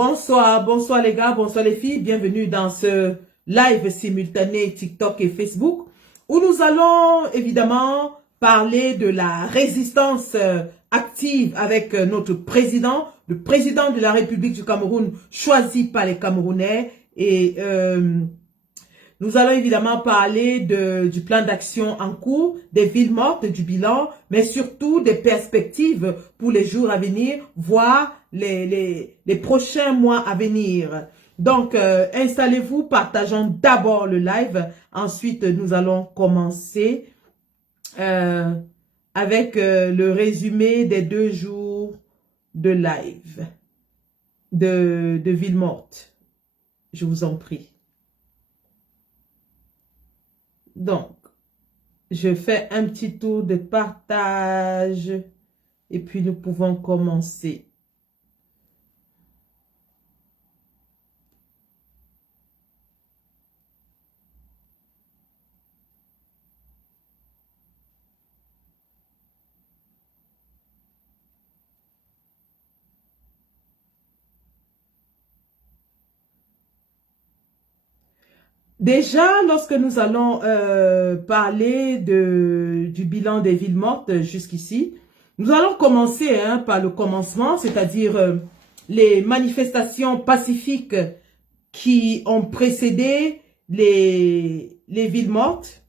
Bonsoir, bonsoir les gars, bonsoir les filles, bienvenue dans ce live simultané TikTok et Facebook où nous allons évidemment parler de la résistance active avec notre président, le président de la République du Cameroun choisi par les Camerounais et nous allons évidemment parler du plan d'action en cours, des villes mortes, du bilan, mais surtout des perspectives pour les jours à venir, voire les prochains mois à venir. Donc, installez-vous, partageons d'abord le live. Ensuite, nous allons commencer avec le résumé des 2 jours de live de villes mortes. Je vous en prie. Donc, je fais un petit tour de partage et puis nous pouvons commencer. Déjà, lorsque nous allons parler du bilan des villes mortes jusqu'ici, nous allons commencer par le commencement, c'est-à-dire les manifestations pacifiques qui ont précédé les villes mortes.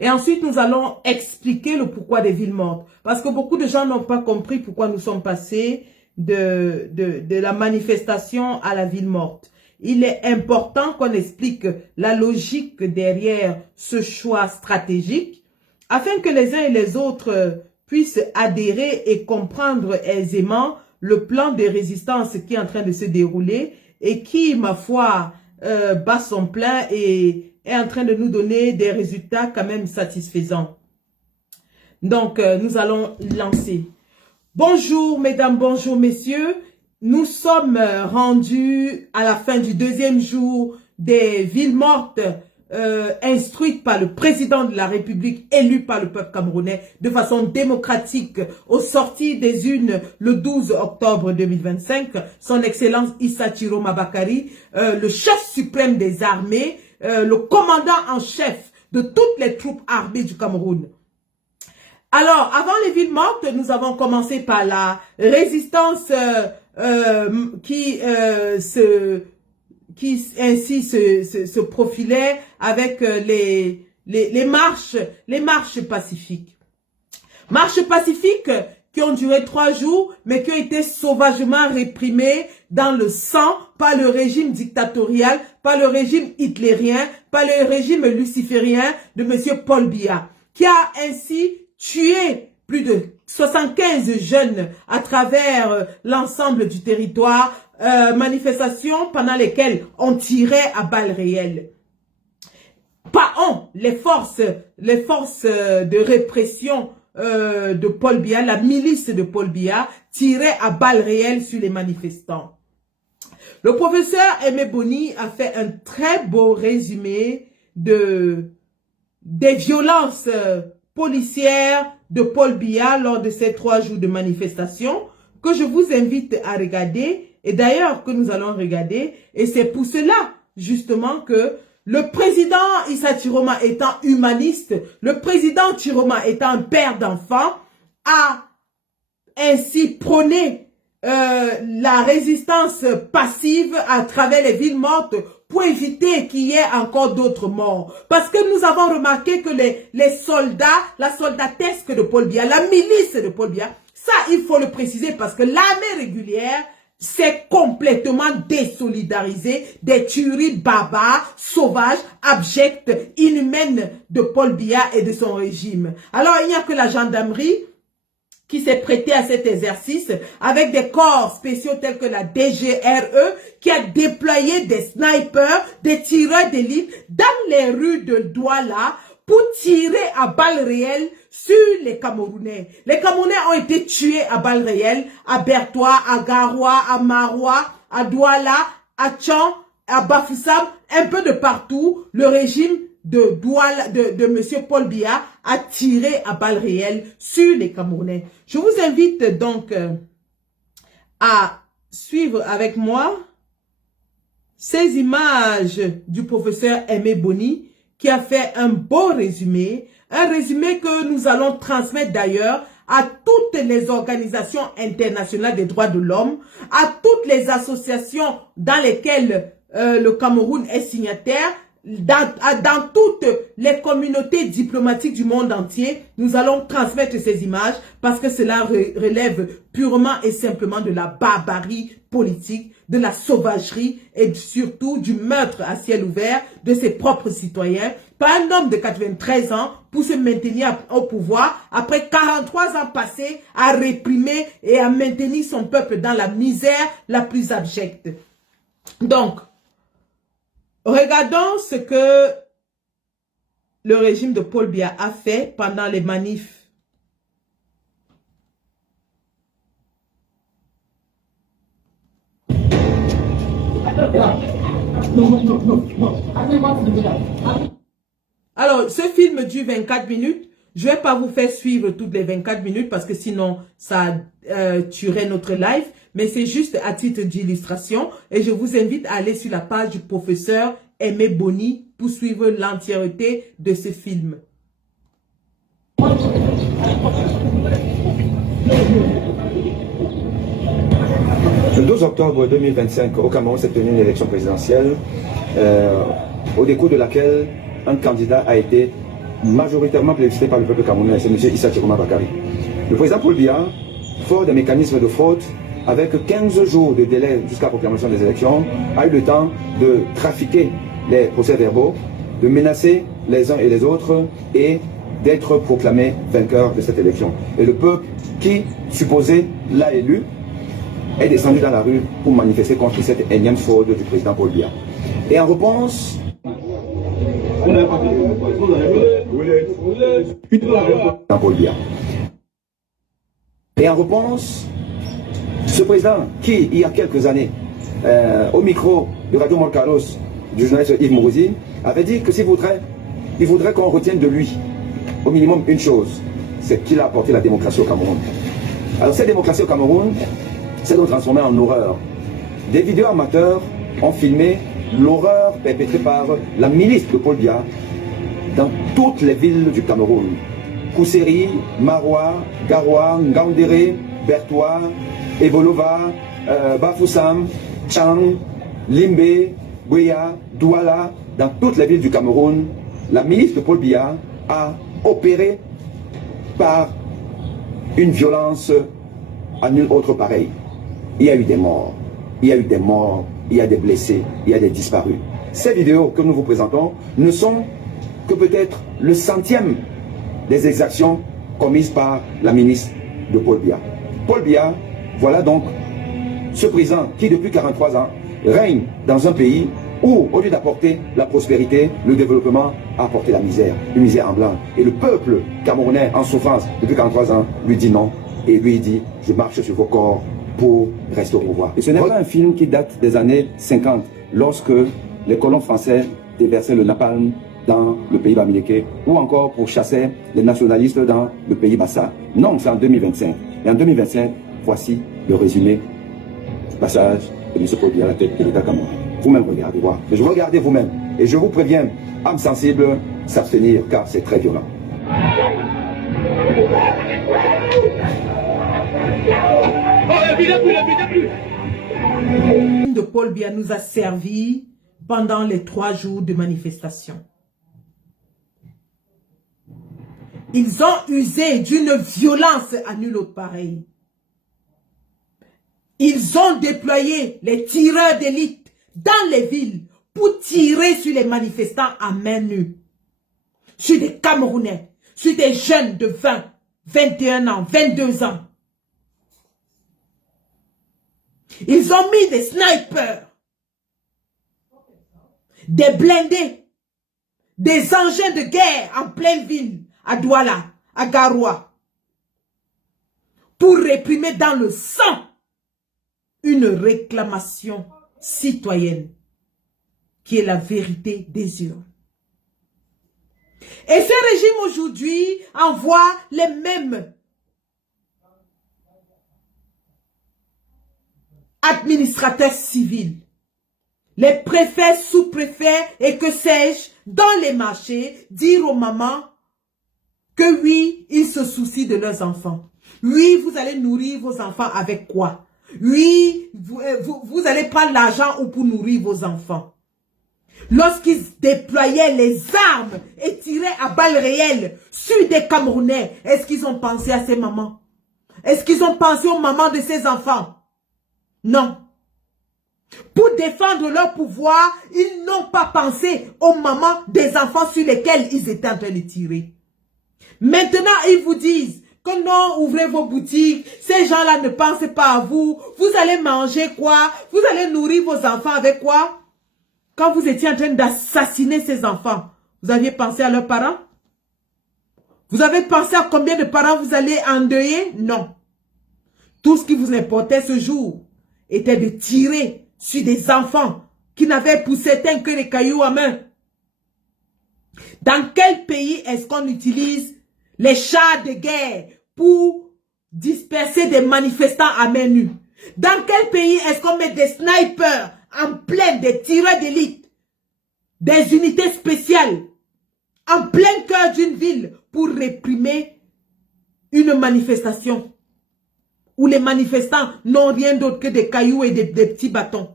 Et ensuite, nous allons expliquer le pourquoi des villes mortes. Parce que beaucoup de gens n'ont pas compris pourquoi nous sommes passés de la manifestation à la ville morte. Il est important qu'on explique la logique derrière ce choix stratégique afin que les uns et les autres puissent adhérer et comprendre aisément le plan de résistance qui est en train de se dérouler et qui, ma foi, bat son plein et est en train de nous donner des résultats quand même satisfaisants. Donc, nous allons lancer. Bonjour mesdames, bonjour messieurs. Nous sommes rendus à la fin du 2e jour des villes mortes instruites par le président de la République élu par le peuple camerounais de façon démocratique au sorti des urnes le 12 octobre 2025. Son Excellence Issa Chiroma Bakari, le chef suprême des armées, le commandant en chef de toutes les troupes armées du Cameroun. Alors, avant les villes mortes, nous avons commencé par la résistance qui ainsi se profilait avec les marches pacifiques. Marches pacifiques qui ont duré 3 jours, mais qui ont été sauvagement réprimées dans le sang par le régime dictatorial, par le régime hitlérien, par le régime luciférien de M. Paul Biya, qui a ainsi tué plus de 75 jeunes à travers l'ensemble du territoire, manifestations pendant lesquelles on tirait à balles réelles. Les forces de répression de Paul Biya, la milice de Paul Biya, tiraient à balles réelles sur les manifestants. Le professeur Aimé Boni a fait un très beau résumé des violences policières de Paul Biya lors de ces 3 jours de manifestation que je vous invite à regarder et d'ailleurs que nous allons regarder. Et c'est pour cela justement que le président Issa Chiroma étant humaniste, le président Chiroma étant un père d'enfants, a ainsi prôné la résistance passive à travers les villes mortes pour éviter qu'il y ait encore d'autres morts. Parce que nous avons remarqué que les soldats, la soldatesque de Paul Biya, la milice de Paul Biya, ça il faut le préciser parce que l'armée régulière s'est complètement désolidarisée des tueries barbares, sauvages, abjectes, inhumaines de Paul Biya et de son régime. Alors il n'y a que la gendarmerie qui s'est prêté à cet exercice avec des corps spéciaux tels que la DGRE qui a déployé des snipers, des tireurs d'élite dans les rues de Douala pour tirer à balles réelles sur les Camerounais. Les Camerounais ont été tués à balles réelles à Bertois, à Garoua, à Maroua, à Douala, à Tchan, à Bafoussam, un peu de partout. Le régime de M. Paul Biya a tiré à balles réelles sur les Camerounais. Je vous invite donc à suivre avec moi ces images du professeur Aimé Boni qui a fait un beau résumé, un résumé que nous allons transmettre d'ailleurs à toutes les organisations internationales des droits de l'homme, à toutes les associations dans lesquelles le Cameroun est signataire, dans toutes les communautés diplomatiques du monde entier. Nous allons transmettre ces images parce que cela relève purement et simplement de la barbarie politique, de la sauvagerie et surtout du meurtre à ciel ouvert de ses propres citoyens par un homme de 93 ans pour se maintenir au pouvoir après 43 ans passés à réprimer et à maintenir son peuple dans la misère la plus abjecte. Donc, regardons ce que le régime de Paul Biya a fait pendant les manifs. Alors, ce film dure 24 minutes. Je ne vais pas vous faire suivre toutes les 24 minutes parce que sinon, ça tuerait notre live. Mais c'est juste à titre d'illustration. Et je vous invite à aller sur la page du professeur Aimé Boni pour suivre l'entièreté de ce film. Le 12 octobre 2025, au Cameroun s'est tenue une élection présidentielle au décours de laquelle un candidat a été majoritairement plébiscité par le peuple camerounais, c'est M. Issa Tchiroma Bakari. Le président Paul Biya, fort des mécanismes de fraude, avec 15 jours de délai jusqu'à la proclamation des élections, a eu le temps de trafiquer les procès-verbaux, de menacer les uns et les autres et d'être proclamé vainqueur de cette élection. Et le peuple qui, supposé, l'a élu, est descendu dans la rue pour manifester contre cette énième fraude du président Paul Biya. Et en réponse, Paul Biya. Et en réponse, ce président qui, il y a quelques années, au micro de Radio Molcaros, du journaliste Yves Mourouzi, avait dit que s'il voudrait, il voudrait qu'on retienne de lui, au minimum, une chose, c'est qu'il a apporté la démocratie au Cameroun. Alors cette démocratie au Cameroun, c'est donc transformé en horreur. Des vidéos amateurs ont filmé l'horreur perpétrée par la milice de Paul Biya dans toutes les villes du Cameroun. Kousseri, Maroua, Garoua, Ngaoundéré, Bertois, Ebolova, Bafoussam, Tchang, Limbe, Bouya, Douala, dans toutes les villes du Cameroun, la milice de Paul Biya a opéré par une violence à nul autre pareil. Il y a eu des morts, il y a eu des morts, il y a des blessés, il y a des disparus. Ces vidéos que nous vous présentons ne sont que peut-être le centième des exactions commises par la milice de Paul Biya. Paul Biya, voilà donc ce président qui depuis 43 ans règne dans un pays où, au lieu d'apporter la prospérité, le développement, a apporté la misère, une misère en blanc. Et le peuple camerounais en souffrance depuis 43 ans lui dit non. Et lui dit, je marche sur vos corps pour rester au pouvoir. Et ce n'est pas un film qui date des années 50, lorsque les colons français déversaient le napalm dans le pays Bamileke, ou encore pour chasser les nationalistes dans le pays Bassa. Non, c'est en 2025. Et en 2025, voici le résumé du passage de M. Paul Biya à la tête de l'État camerounais. Vous-même regardez voir. Mais je regardez vous-même. Et je vous préviens, âme sensible, s'abstenir, car c'est très violent. De Paul Biya nous a servi pendant les 3 jours de manifestation. Ils ont usé d'une violence à nul autre pareil. Ils ont déployé les tireurs d'élite dans les villes pour tirer sur les manifestants à main nue. Sur des Camerounais, sur des jeunes de 20, 21 ans, 22 ans. Ils ont mis des snipers, des blindés, des engins de guerre en pleine ville, à Douala, à Garoua, pour réprimer dans le sang une réclamation citoyenne qui est la vérité des urnes. Et ce régime aujourd'hui envoie les mêmes administrateurs civils, les préfets, sous-préfets et que sais-je, dans les marchés, dire aux mamans que oui, ils se soucient de leurs enfants. Oui, vous allez nourrir vos enfants avec quoi? Oui, vous allez prendre l'argent pour nourrir vos enfants. Lorsqu'ils déployaient les armes et tiraient à balles réelles sur des Camerounais, est-ce qu'ils ont pensé à ces mamans? Est-ce qu'ils ont pensé aux mamans de ces enfants? Non. Pour défendre leur pouvoir, ils n'ont pas pensé aux mamans des enfants sur lesquels ils étaient en train de tirer. Maintenant, ils vous disent que non, ouvrez vos boutiques, ces gens-là ne pensent pas à vous, vous allez manger quoi? Vous allez nourrir vos enfants avec quoi? Quand vous étiez en train d'assassiner ces enfants, vous aviez pensé à leurs parents? Vous avez pensé à combien de parents vous allez endeuiller? Non. Tout ce qui vous importait ce jour était de tirer sur des enfants qui n'avaient pour certains que des cailloux à main. Dans quel pays est-ce qu'on utilise les chars de guerre pour disperser des manifestants à main nue? Dans quel pays est-ce qu'on met des snipers en plein, des tireurs d'élite, des unités spéciales, en plein cœur d'une ville pour réprimer une manifestation où les manifestants n'ont rien d'autre que des cailloux et des petits bâtons?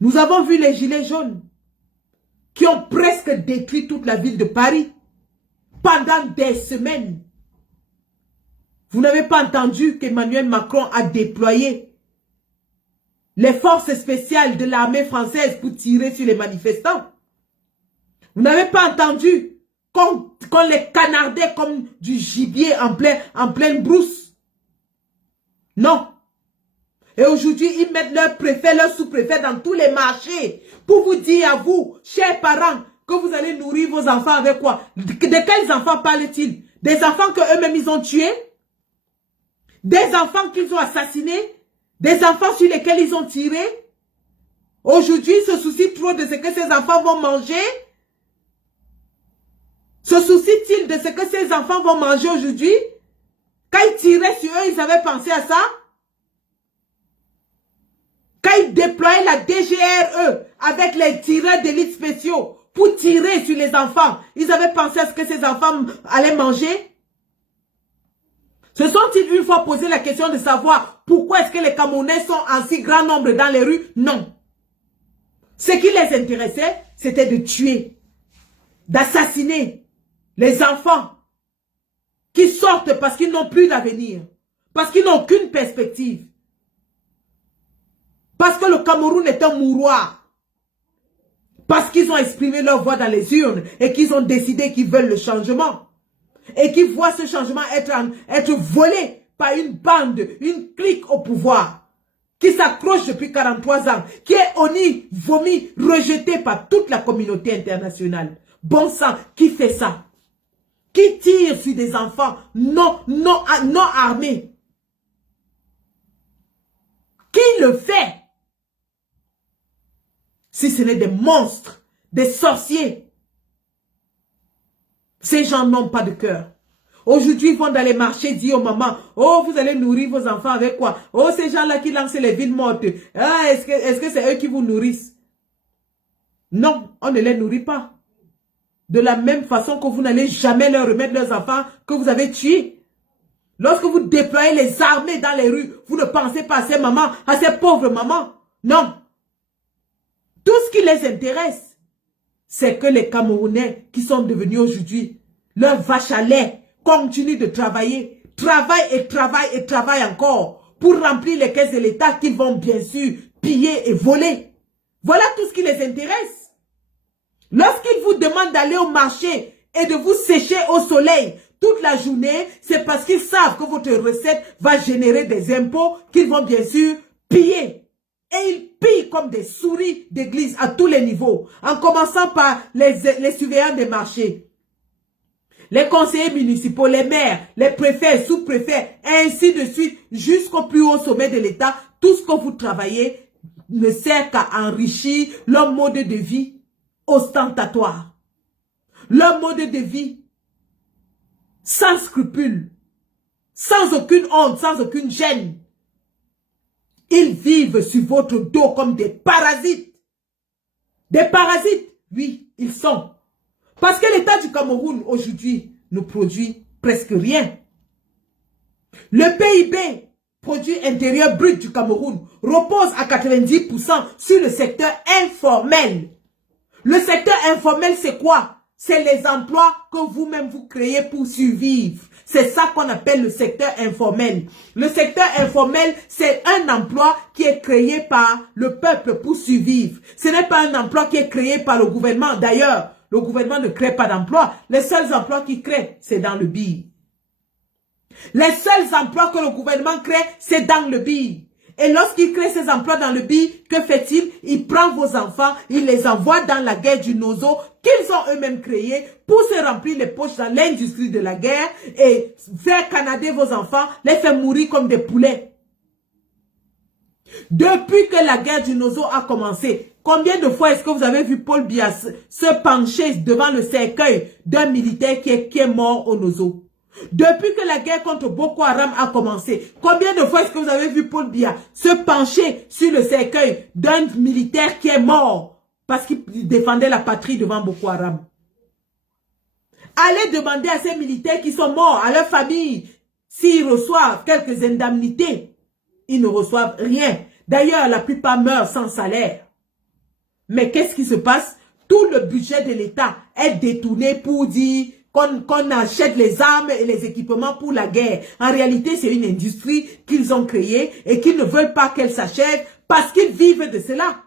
Nous avons vu les gilets jaunes qui ont presque détruit toute la ville de Paris pendant des semaines. Vous n'avez pas entendu qu'Emmanuel Macron a déployé les forces spéciales de l'armée française pour tirer sur les manifestants? Vous n'avez pas entendu qu'on les canardait comme du gibier en pleine brousse? Non. Et aujourd'hui, ils mettent leurs préfets, leurs sous-préfets dans tous les marchés pour vous dire à vous, chers parents, que vous allez nourrir vos enfants avec quoi? De quels enfants parlent-ils? Des enfants qu'eux-mêmes ils ont tués? Des enfants qu'ils ont assassinés? Des enfants sur lesquels ils ont tiré? Aujourd'hui, ils se soucient trop de ce que ces enfants vont manger? Se soucient-ils de ce que ces enfants vont manger aujourd'hui? Quand ils tiraient sur eux, ils avaient pensé à ça? Quand ils déployaient la DGRE avec les tireurs d'élite spéciaux pour tirer sur les enfants, ils avaient pensé à ce que ces enfants allaient manger? Se sont-ils une fois posé la question de savoir pourquoi est-ce que les Camerounais sont en si grand nombre dans les rues? Non. Ce qui les intéressait, c'était de tuer, d'assassiner les enfants qui sortent parce qu'ils n'ont plus d'avenir, parce qu'ils n'ont aucune perspective. Parce que le Cameroun est un mouroir. Parce qu'ils ont exprimé leur voix dans les urnes et qu'ils ont décidé qu'ils veulent le changement. Et qu'ils voient ce changement être volé par une bande, une clique au pouvoir, qui s'accroche depuis 43 ans, qui est honni, vomi, rejeté par toute la communauté internationale. Bon sang, qui fait ça? Qui tire sur des enfants non armés? Qui le fait? Si ce n'est des monstres, des sorciers. Ces gens n'ont pas de cœur. Aujourd'hui, ils vont dans les marchés dire aux mamans, oh, vous allez nourrir vos enfants avec quoi? Oh, ces gens-là qui lancent les villes mortes. Ah, est-ce que c'est eux qui vous nourrissent? Non, on ne les nourrit pas. De la même façon que vous n'allez jamais leur remettre leurs enfants que vous avez tués. Lorsque vous déployez les armées dans les rues, vous ne pensez pas à ces mamans, à ces pauvres mamans. Non. Tout ce qui les intéresse, c'est que les Camerounais qui sont devenus aujourd'hui leurs vaches à lait continuent de travailler, travaillent et travaillent et travaillent encore pour remplir les caisses de l'État qu'ils vont bien sûr piller et voler. Voilà tout ce qui les intéresse. Lorsqu'ils vous demandent d'aller au marché et de vous sécher au soleil toute la journée, c'est parce qu'ils savent que votre recette va générer des impôts qu'ils vont bien sûr piller. Et ils pillent comme des souris d'église à tous les niveaux, en commençant par les surveillants des marchés, les conseillers municipaux, les maires, les préfets, sous-préfets, et ainsi de suite, jusqu'au plus haut sommet de l'État. Tout ce que vous travaillez ne sert qu'à enrichir leur mode de vie ostentatoire. Leur mode de vie sans scrupules, sans aucune honte, sans aucune gêne. Ils vivent sur votre dos comme des parasites. Des parasites, oui, ils sont. Parce que l'État du Cameroun, aujourd'hui, ne produit presque rien. Le PIB, produit intérieur brut du Cameroun, repose à 90% sur le secteur informel. Le secteur informel, c'est quoi? C'est les emplois que vous-même vous créez pour survivre. C'est ça qu'on appelle le secteur informel. Le secteur informel, c'est un emploi qui est créé par le peuple pour survivre. Ce n'est pas un emploi qui est créé par le gouvernement. D'ailleurs, le gouvernement ne crée pas d'emplois. Les seuls emplois qu'il crée, c'est dans le BIR. Les seuls emplois que le gouvernement crée, c'est dans le BIR. Et lorsqu'il crée ces emplois dans le BIR, que fait-il? Il prend vos enfants, il les envoie dans la guerre du Nozo qu'ils ont eux-mêmes créée pour se remplir les poches dans l'industrie de la guerre et faire canader vos enfants, les faire mourir comme des poulets. Depuis que la guerre du Nozo a commencé, combien de fois est-ce que vous avez vu Paul Biya se pencher devant le cercueil d'un militaire qui est mort au Nozo? Depuis que la guerre contre Boko Haram a commencé, combien de fois est-ce que vous avez vu Paul Biya se pencher sur le cercueil d'un militaire qui est mort parce qu'il défendait la patrie devant Boko Haram? Allez demander à ces militaires qui sont morts, à leur famille, s'ils reçoivent quelques indemnités. Ils ne reçoivent rien. D'ailleurs, la plupart meurent sans salaire. Mais qu'est-ce qui se passe? Tout le budget de l'État est détourné pour dire qu'on achète les armes et les équipements pour la guerre. En réalité, c'est une industrie qu'ils ont créée et qu'ils ne veulent pas qu'elle s'achève parce qu'ils vivent de cela.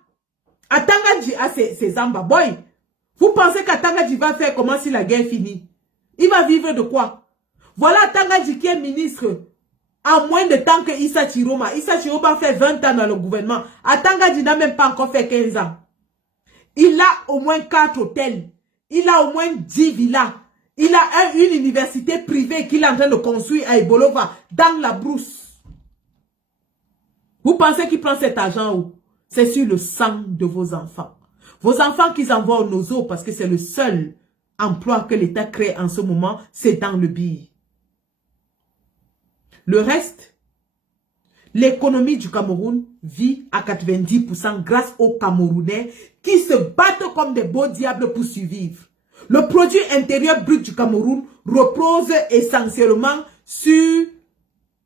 Atangadji a ses amba boy. Vous pensez qu'Atangadji va faire comment si la guerre finit? Il va vivre de quoi? Voilà Atangadji qui est ministre en moins de temps que Issa Chiroma. Issa Chiroma fait 20 ans dans le gouvernement. Atangadji n'a même pas encore fait 15 ans. Il a au moins 4 hôtels. Il a au moins 10 villas. Il a une université privée qu'il est en train de construire à Ebolova, dans la brousse. Vous pensez qu'il prend cet argent où? C'est sur le sang de vos enfants. Vos enfants qu'ils envoient au Nozo, parce que c'est le seul emploi que l'État crée en ce moment, c'est dans le BIR. Le reste, l'économie du Cameroun vit à 90% grâce aux Camerounais qui se battent comme des beaux diables pour survivre. Le produit intérieur brut du Cameroun repose essentiellement sur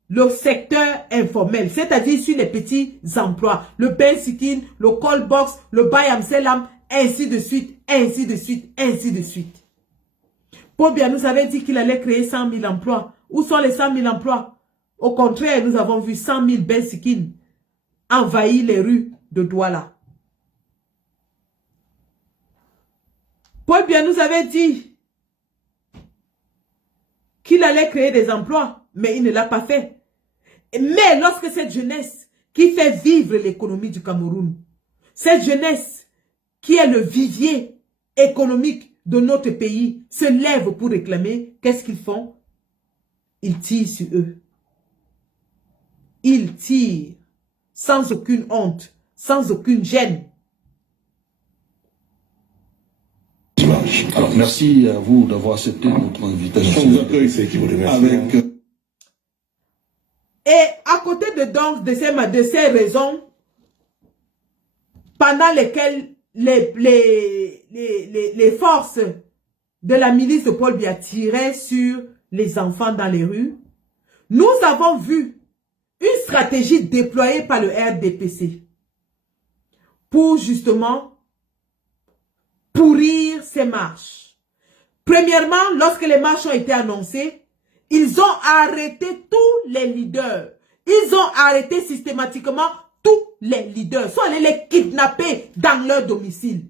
le secteur informel, c'est-à-dire sur les petits emplois, le bensikin, le call box, le bayam selam, ainsi de suite, ainsi de suite, ainsi de suite. Paul Biya nous avait dit qu'il allait créer 100 000 emplois. Où sont les 100 000 emplois? Au contraire, nous avons vu 100 000 bensikin envahir les rues de Douala. Paul Biya nous avait dit qu'il allait créer des emplois, mais il ne l'a pas fait. Mais lorsque cette jeunesse qui fait vivre l'économie du Cameroun, cette jeunesse qui est le vivier économique de notre pays, se lève pour réclamer, qu'est-ce qu'ils font? Ils tirent sur eux. Ils tirent sans aucune honte, sans aucune gêne. Alors, merci à vous d'avoir accepté notre invitation. Et à côté de ces raisons, pendant lesquelles les forces de la milice de Paul Biya tiraient sur les enfants dans les rues, nous avons vu une stratégie déployée par le RDPC pour justement pourrir ces marches. Premièrement, lorsque les marches ont été annoncées, ils ont arrêté tous les leaders. Ils ont arrêté systématiquement tous les leaders. Ils sont allés les kidnapper dans leur domicile.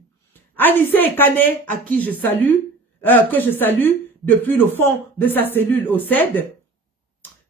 Anissé Ekane, à qui je salue, que je salue depuis le fond de sa cellule au CED.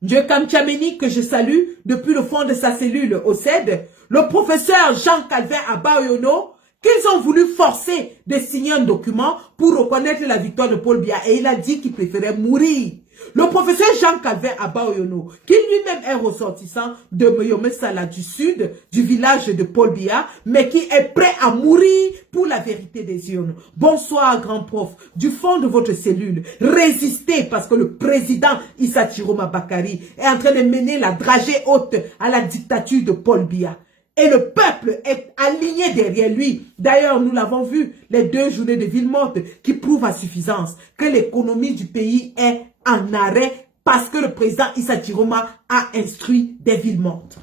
Dieu Kamchameni, que je salue depuis le fond de sa cellule au CED. Le professeur Jean-Calvin Abayono, qu'ils ont voulu forcer de signer un document pour reconnaître la victoire de Paul Biya. Et il a dit qu'il préférait mourir. Le professeur Jean-Calvin Abaoyono, qui lui-même est ressortissant de Moyome Sala du sud, du village de Paul Biya, mais qui est prêt à mourir pour la vérité des urnes. Bonsoir, grand prof. Du fond de votre cellule, résistez parce que le président Issa Chiroma Bakari est en train de mener la dragée haute à la dictature de Paul Biya. Et le peuple est aligné derrière lui. D'ailleurs, nous l'avons vu, les 2 journées de ville morte qui prouvent à suffisance que l'économie du pays est en arrêt parce que le président Issa Chiroma a instruit des villes mortes.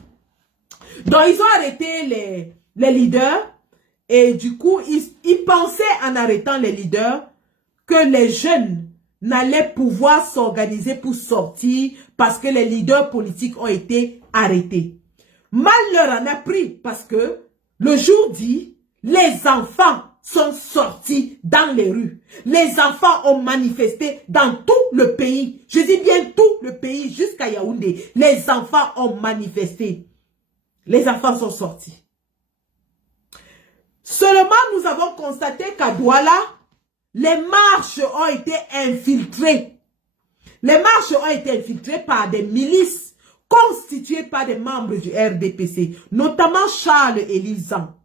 Donc, ils ont arrêté les leaders et du coup, ils pensaient en arrêtant les leaders que les jeunes n'allaient pouvoir s'organiser pour sortir parce que les leaders politiques ont été arrêtés. Mal leur en a pris parce que le jour dit, les enfants sont sortis dans les rues. Les enfants ont manifesté dans tout le pays. Je dis bien tout le pays jusqu'à Yaoundé. Les enfants ont manifesté. Les enfants sont sortis. Seulement, nous avons constaté qu'à Douala, les marches ont été infiltrées. Les marches ont été infiltrées par des milices constitué par des membres du RDPC, notamment Charles Elizan.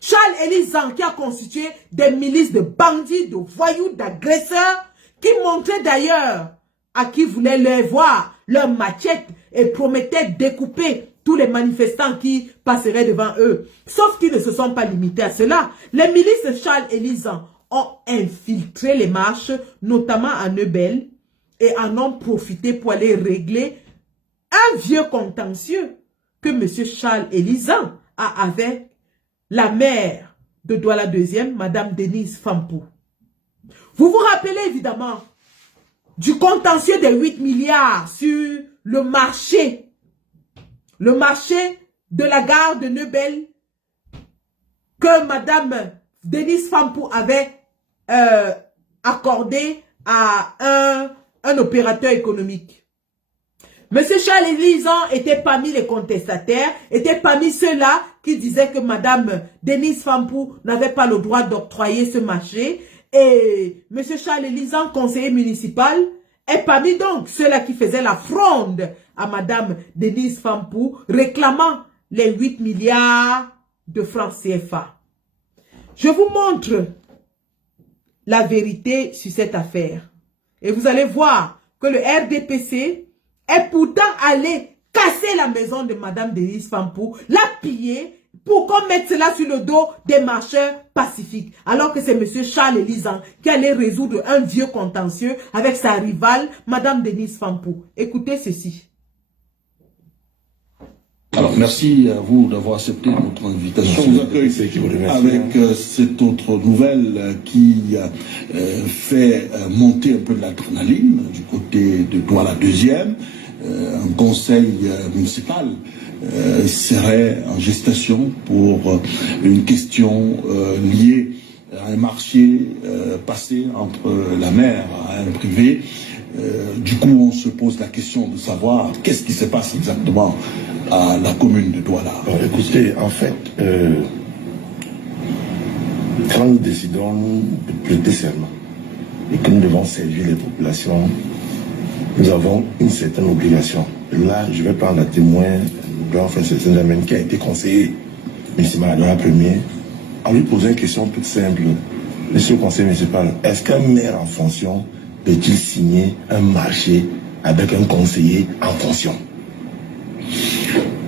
Charles Elizan qui a constitué des milices de bandits, de voyous, d'agresseurs, qui montraient d'ailleurs à qui voulait les voir leur machette et promettaient de découper tous les manifestants qui passeraient devant eux. Sauf qu'ils ne se sont pas limités à cela. Les milices de Charles Elizan ont infiltré les marches, notamment à Neubel, et en ont profité pour aller régler un vieux contentieux que M. Charles Elizan a avec la mère de Douala 2e, Mme Denise Fampou. Vous vous rappelez évidemment du contentieux des 8 milliards sur le marché de la gare de Neubel que Mme Denise Fampou avait accordé à un opérateur économique. Monsieur Charles Elizan était parmi les contestataires, était parmi ceux-là qui disaient que Madame Denise Fampou n'avait pas le droit d'octroyer ce marché. Et Monsieur Charles Elizan, conseiller municipal, est parmi donc ceux-là qui faisaient la fronde à Madame Denise Fampou, réclamant les 8 milliards de francs CFA. Je vous montre la vérité sur cette affaire. Et vous allez voir que le RDPC est pourtant allé casser la maison de Mme Denise Fampou, la piller pour qu'on mette cela sur le dos des marcheurs pacifiques. Alors que c'est M. Charles Elizan qui allait résoudre un vieux contentieux avec sa rivale, Mme Denise Fampou. Écoutez ceci. Alors, merci à vous d'avoir accepté notre invitation. Je vous accueille avec cette autre nouvelle qui fait monter un peu de l'adrénaline du côté de Douala 2e. Un conseil municipal serait en gestation pour une question liée à un marché passé entre la maire et un privé. Du coup, on se pose la question de savoir qu'est-ce qui se passe exactement à la commune de Douala. Alors, écoutez, en fait, quand nous décidons de prêter serment et que nous devons servir les populations, nous avons une certaine obligation. Là, je vais prendre à témoin le grand frère Célestin qui a été conseiller municipal dans la première, en lui posant une question toute simple. Monsieur le conseiller municipal, est-ce qu'un maire en fonction peut-il signer un marché avec un conseiller en fonction?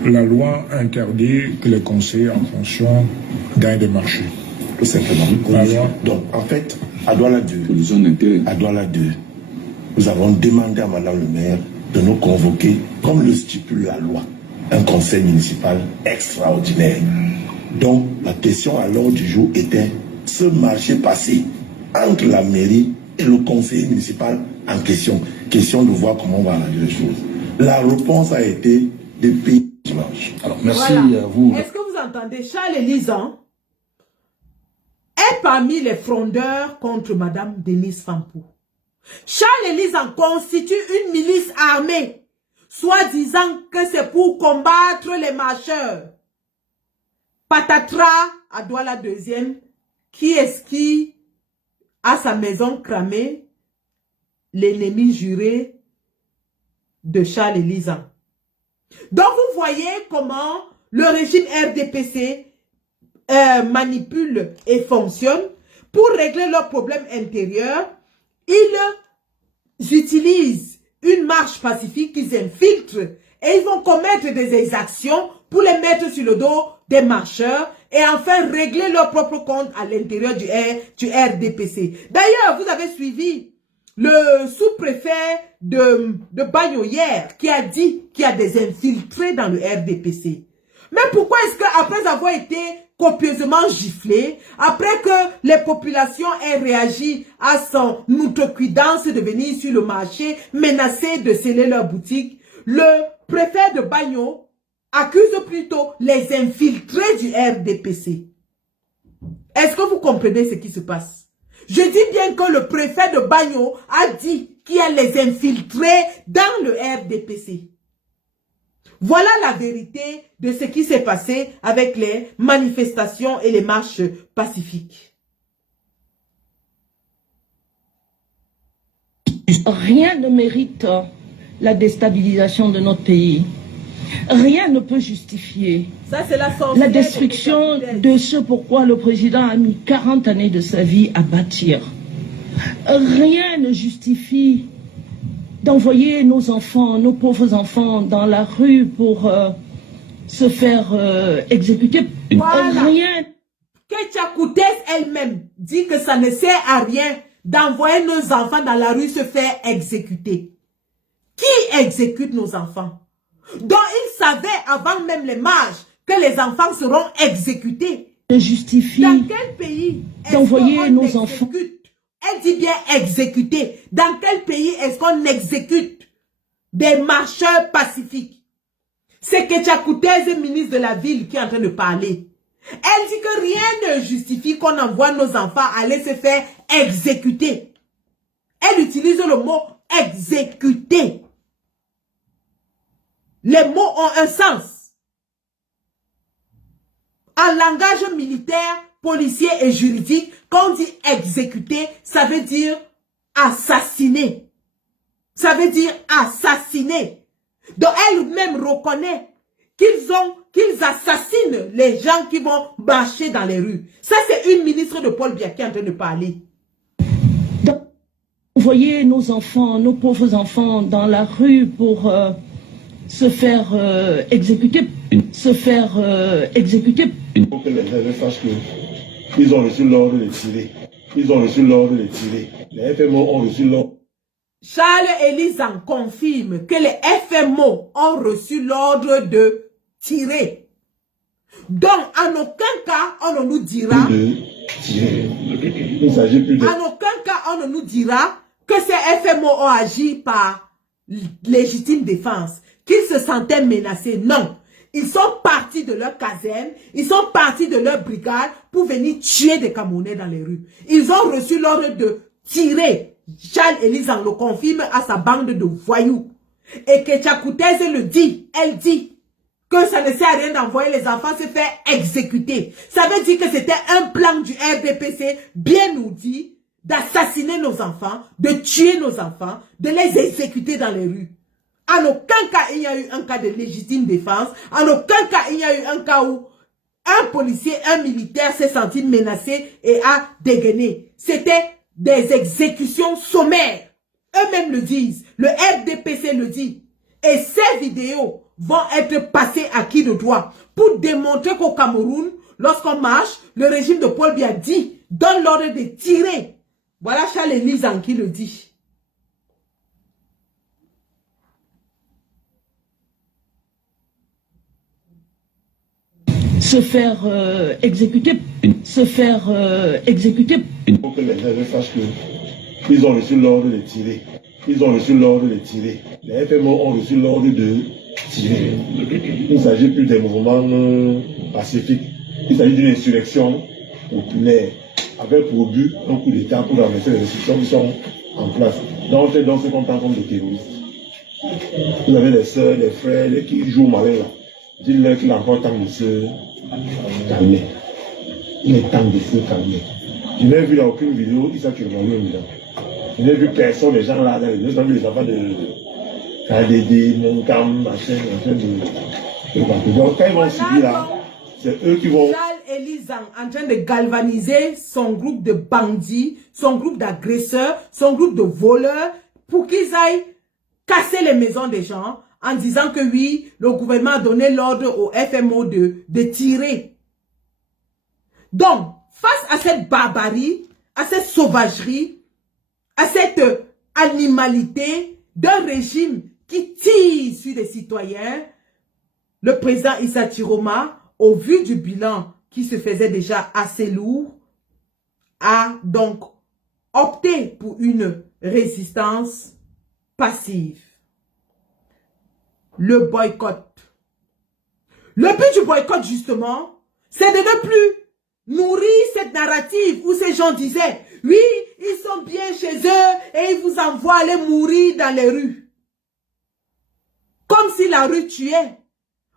La loi interdit que les conseillers en fonction gagnent des marchés. Tout simplement. La loi. Donc, en fait, à Douala 2, nous avons demandé à Madame le maire de nous convoquer, comme le stipule la loi, un conseil municipal extraordinaire. Donc, la question à l'ordre du jour était ce marché passé entre la mairie et le conseiller municipal en question. Question de voir comment on va arranger les choses. La réponse a été de payer dimanche. Alors, merci voilà. à vous. Est-ce que vous entendez? Charles Elizan est parmi les frondeurs contre Mme Denise Fampou. Charles Elizan constitue une milice armée, soi-disant que c'est pour combattre les marcheurs. Patatras à Douala 2e, qui est-ce qui a sa maison cramée, l'ennemi juré, de Charles Elizan. Donc, vous voyez comment le régime RDPC manipule et fonctionne. Pour régler leurs problèmes intérieurs, ils utilisent une marche pacifique qu'ils infiltrent et ils vont commettre des exactions pour les mettre sur le dos des marcheurs et enfin régler leur propre compte à l'intérieur du RDPC. D'ailleurs, vous avez suivi le sous-préfet de Bagno hier qui a dit qu'il y a des infiltrés dans le RDPC. Mais pourquoi est-ce qu'après avoir été copieusement giflé, après que les populations aient réagi à son outrecuidance de venir sur le marché, menacé de sceller leur boutique, le préfet de Bagno accuse plutôt les infiltrés du RDPC. Est-ce que vous comprenez ce qui se passe? Je dis bien que le préfet de Bagno a dit qu'il y a les infiltrés dans le RDPC. Voilà la vérité de ce qui s'est passé avec les manifestations et les marches pacifiques. Rien ne mérite la déstabilisation de notre pays. Rien ne peut justifier ça, c'est la destruction de ce pourquoi le président a mis 40 années de sa vie à bâtir. Rien ne justifie d'envoyer nos enfants, nos pauvres enfants dans la rue pour se faire exécuter. Voilà. Rien. Ketia Koutès elle-même dit que ça ne sert à rien d'envoyer nos enfants dans la rue se faire exécuter. Qui exécute nos enfants? Donc il savait avant même les marches que les enfants seront exécutés. Ne justifie dans quel pays d'envoyer nos enfants? Elle dit bien exécuter. Dans quel pays est-ce qu'on exécute des marcheurs pacifiques? C'est Ketia Koutès, ministre de la ville, qui est en train de parler. Elle dit que rien ne justifie qu'on envoie nos enfants aller se faire exécuter. Elle utilise le mot exécuter. Les mots ont un sens. En langage militaire, policier et juridique, quand on dit exécuter, ça veut dire assassiner. Ça veut dire assassiner. Donc elle-même reconnaît qu'ils assassinent les gens qui vont marcher dans les rues. Ça, c'est une ministre de Paul Biya qui est en train de parler. Donc, envoyer nos enfants, nos pauvres enfants dans la rue pour se faire exécuter. Se faire exécuter. Il faut que les élèves sachent qu'ils ont reçu l'ordre de tirer. Ils ont reçu l'ordre de tirer. Les FMO ont reçu l'ordre. Charles Elizan confirme que les FMO ont reçu l'ordre de tirer. Donc, en aucun cas, on ne nous dira... De tirer. Il s'agit plus de... En aucun cas, on ne nous dira que ces FMO ont agi par légitime défense, qu'ils se sentaient menacés. Non. Ils sont partis de leur caserne, ils sont partis de leur brigade pour venir tuer des Camerounais dans les rues. Ils ont reçu l'ordre de tirer. Charles Elizan le confirme à sa bande de voyous. Et Ketia Koutès le dit, elle dit que ça ne sert à rien d'envoyer les enfants se faire exécuter. Ça veut dire que c'était un plan du RDPC bien ourdi d'assassiner nos enfants, de tuer nos enfants, de les exécuter dans les rues. En aucun cas, il y a eu un cas de légitime défense. En aucun cas, il y a eu un cas où un policier, un militaire s'est senti menacé et a dégainé. C'était des exécutions sommaires. Eux-mêmes le disent. Le RDPC le dit. Et ces vidéos vont être passées à qui de droit pour démontrer qu'au Cameroun, lorsqu'on marche, le régime de Paul Biya dit, donne l'ordre de tirer. Voilà Charles Elizan qui le dit. Se faire exécuter. Se faire exécuter. Il faut que les élèves sachent qu'ils ont reçu l'ordre de tirer. Ils ont reçu l'ordre de tirer. Les FMO ont reçu l'ordre de tirer. Il ne s'agit plus des mouvements pacifiques. Il s'agit d'une insurrection populaire avec pour but un coup d'État pour renverser les institutions qui sont en place. Donc c'est dans ce qu'on prend comme des terroristes. Vous avez les sœurs, les frères qui jouent malin là. Dites-leur qu'il a encore temps de se calmer. Il est temps de se calmer. Je n'ai vu dans aucune vidéo, ils sont actuellement là. Je n'ai vu personne, les gens là, les enfants de Donc quand ils vont subir là, c'est eux qui vont... Charles Elizan en train de galvaniser son groupe de bandits, son groupe d'agresseurs, son groupe de voleurs, pour qu'ils aillent casser les maisons des gens, en disant que oui, le gouvernement a donné l'ordre au FMO de tirer. Donc, face à cette barbarie, à cette sauvagerie, à cette animalité d'un régime qui tire sur les citoyens, le président Issa Chiroma, au vu du bilan qui se faisait déjà assez lourd, a donc opté pour une résistance passive. Le boycott. Le but du boycott, justement, c'est de ne plus nourrir cette narrative où ces gens disaient, oui, ils sont bien chez eux et ils vous envoient aller mourir dans les rues. Comme si la rue tuait.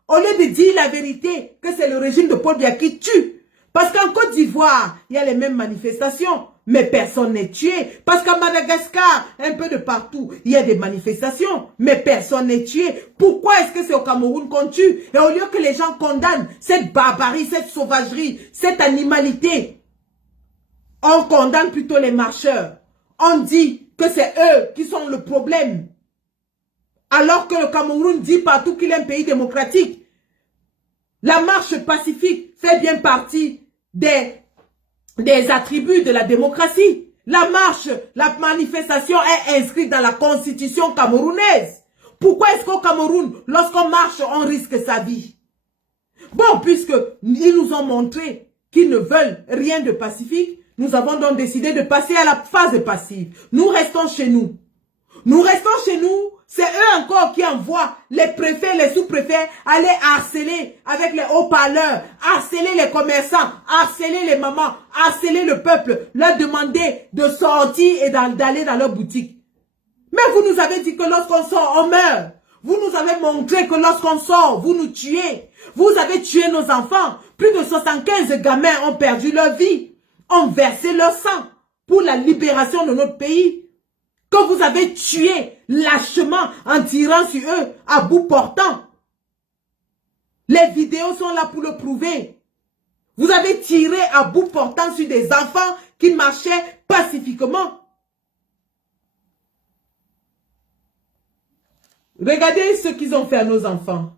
Au lieu de dire la vérité, que c'est le régime de Paul Biya qui tue. Parce qu'en Côte d'Ivoire, il y a les mêmes manifestations, mais personne n'est tué. Parce qu'à Madagascar, un peu de partout, il y a des manifestations, mais personne n'est tué. Pourquoi est-ce que c'est au Cameroun qu'on tue? Et au lieu que les gens condamnent cette barbarie, cette sauvagerie, cette animalité, on condamne plutôt les marcheurs. On dit que c'est eux qui sont le problème. Alors que le Cameroun dit partout qu'il est un pays démocratique. La marche pacifique fait bien partie des attributs de la démocratie. La marche, la manifestation est inscrite dans la constitution camerounaise. Pourquoi est-ce qu'au Cameroun, lorsqu'on marche, on risque sa vie? Bon, puisque ils nous ont montré qu'ils ne veulent rien de pacifique, nous avons donc décidé de passer à la phase passive. Nous restons chez nous. Nous restons chez nous. C'est eux encore qui envoient les préfets, les sous-préfets aller harceler avec les haut-parleurs, harceler les commerçants, harceler les mamans, harceler le peuple, leur demander de sortir et d'aller dans leur boutique. Mais vous nous avez dit que lorsqu'on sort, on meurt. Vous nous avez montré que lorsqu'on sort, vous nous tuez. Vous avez tué nos enfants. Plus de 75 gamins ont perdu leur vie, ont versé leur sang pour la libération de notre pays. Que vous avez tué lâchement en tirant sur eux à bout portant. Les vidéos sont là pour le prouver. Vous avez tiré à bout portant sur des enfants qui marchaient pacifiquement. Regardez ce qu'ils ont fait à nos enfants.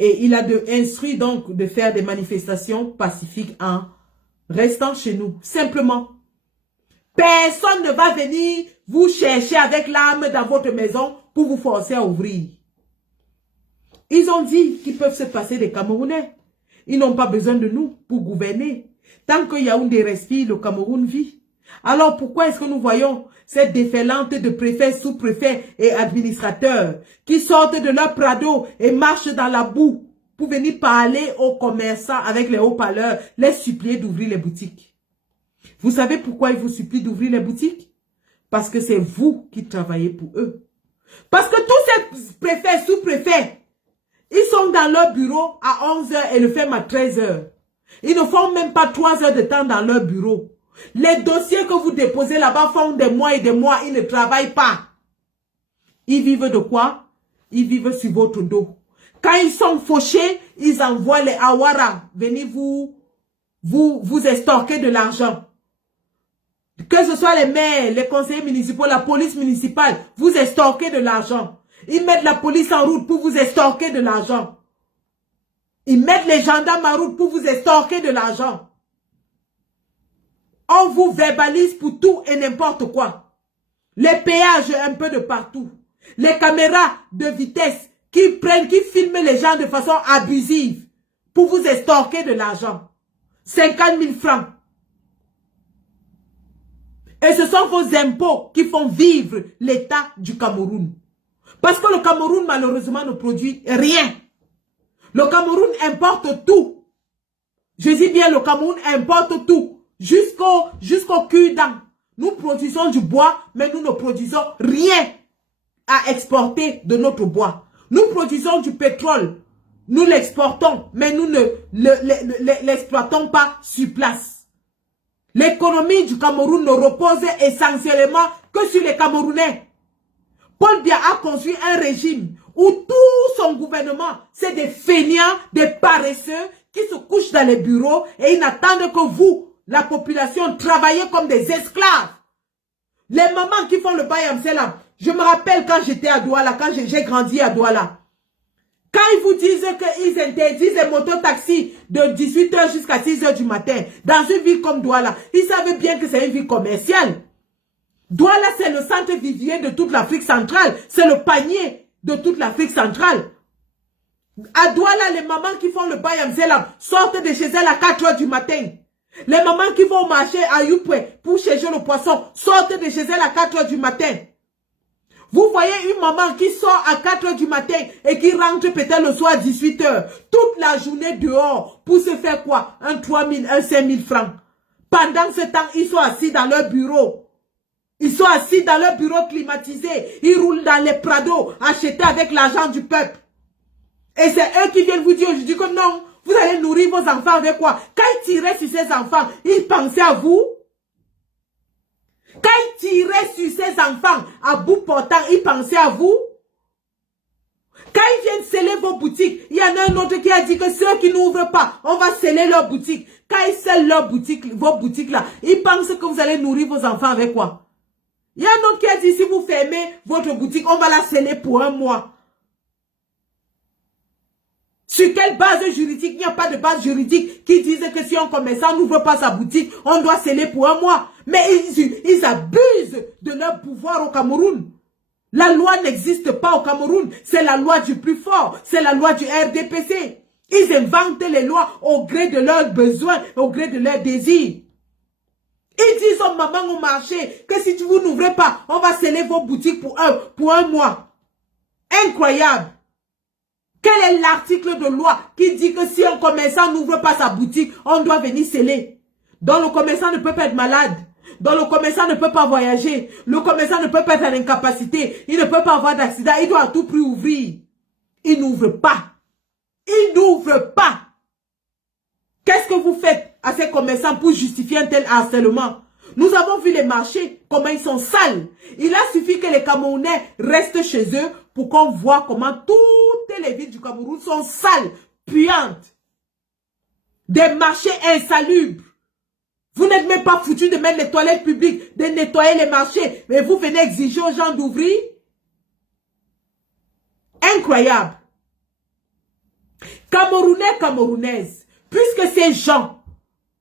Et il a instruit donc de faire des manifestations pacifiques en restant chez nous, simplement. Personne ne va venir vous chercher avec l'arme dans votre maison pour vous forcer à ouvrir. Ils ont dit qu'ils peuvent se passer des Camerounais. Ils n'ont pas besoin de nous pour gouverner. Tant que Yaoundé respire, le Cameroun vit. Alors pourquoi est-ce que nous voyons cette déferlante de préfets, sous-préfets et administrateurs qui sortent de leur prado et marchent dans la boue pour venir parler aux commerçants avec les haut-parleurs, les supplier d'ouvrir les boutiques? Vous savez pourquoi ils vous supplient d'ouvrir les boutiques? Parce que c'est vous qui travaillez pour eux. Parce que tous ces préfets, sous-préfets, ils sont dans leur bureau à 11 h et le ferment à 13 h. Ils ne font même pas 3 heures de temps dans leur bureau. Les dossiers que vous déposez là-bas font des mois et des mois. Ils ne travaillent pas. Ils vivent de quoi? Ils vivent sur votre dos. Quand ils sont fauchés, ils envoient les Awara venir vous estorquer de l'argent. Que ce soit les maires, les conseillers municipaux, la police municipale, vous estorquez de l'argent. Ils mettent la police en route pour vous estorquer de l'argent. Ils mettent les gendarmes en route pour vous estorquer de l'argent. On vous verbalise pour tout et n'importe quoi. Les péages un peu de partout. Les caméras de vitesse qui filment les gens de façon abusive pour vous estorquer de l'argent. 50 000 francs. Et ce sont vos impôts qui font vivre l'État du Cameroun. Parce que le Cameroun, malheureusement, ne produit rien. Le Cameroun importe tout. Je dis bien, le Cameroun importe tout. Jusqu'au cul-dent. Nous produisons du bois, mais nous ne produisons rien à exporter de notre bois. Nous produisons du pétrole. Nous l'exportons, mais nous ne l'exploitons pas sur place. L'économie du Cameroun ne repose essentiellement que sur les Camerounais. Paul Biya a construit un régime où tout son gouvernement, c'est des feignants, des paresseux qui se couchent dans les bureaux et ils n'attendent que vous, la population, travaillez comme des esclaves. Les mamans qui font le bayam, c'est là. Je me rappelle quand j'étais à Douala, quand j'ai grandi à Douala. Quand ils vous disent qu'ils interdisent les mototaxis de 18h jusqu'à 6h du matin, dans une ville comme Douala, ils savent bien que c'est une ville commerciale. Douala, c'est le centre vivier de toute l'Afrique centrale. C'est le panier de toute l'Afrique centrale. À Douala, les mamans qui font le bayam Zelam sortent de chez elles à 4h du matin. Les mamans qui vont au marché à Youpoué pour chercher le poisson sortent de chez elles à 4h du matin. Vous voyez une maman qui sort à 4h du matin et qui rentre peut-être le soir à 18h. Toute la journée dehors pour se faire quoi? Un 3 000, un 5 000 francs. Pendant ce temps, ils sont assis dans leur bureau. Ils sont assis dans leur bureau climatisé. Ils roulent dans les prados achetés avec l'argent du peuple. Et c'est eux qui viennent vous dire aujourd'hui que non, vous allez nourrir vos enfants avec quoi? Quand ils tiraient sur ces enfants, ils pensaient à vous. Quand ils tiraient sur ces enfants à bout portant, ils pensaient à vous. Quand ils viennent sceller vos boutiques, il y en a un autre qui a dit que ceux qui n'ouvrent pas, on va sceller leurs boutiques. Quand ils scellent leurs boutiques, vos boutiques là, ils pensent que vous allez nourrir vos enfants avec quoi? Il y a un autre qui a dit si vous fermez votre boutique, on va la sceller pour 1 mois. Sur quelle base juridique? Il n'y a pas de base juridique qui dise que si un commerçant n'ouvre pas sa boutique, on doit sceller pour 1 mois. Mais ils abusent de leur pouvoir au Cameroun. La loi n'existe pas au Cameroun. C'est la loi du plus fort. C'est la loi du RDPC. Ils inventent les lois au gré de leurs besoins, au gré de leurs désirs. Ils disent aux mamans au marché que si vous n'ouvrez pas, on va sceller vos boutiques pour un mois. Incroyable. Quel est l'article de loi qui dit que si un commerçant n'ouvre pas sa boutique, on doit venir sceller? Donc le commerçant ne peut pas être malade. Donc le commerçant ne peut pas voyager. Le commerçant ne peut pas être en incapacité. Il ne peut pas avoir d'accident. Il doit à tout prix ouvrir. Il n'ouvre pas. Il n'ouvre pas. Qu'est-ce que vous faites à ces commerçants pour justifier un tel harcèlement? Nous avons vu les marchés, comment ils sont sales. Il a suffi que les Camerounais restent chez eux pour qu'on voit comment toutes les villes du Cameroun sont sales, puantes. Des marchés insalubres. Vous n'êtes même pas foutus de mettre les toilettes publiques, de nettoyer les marchés, mais vous venez exiger aux gens d'ouvrir. Incroyable. Camerounais, Camerounaises, puisque ces gens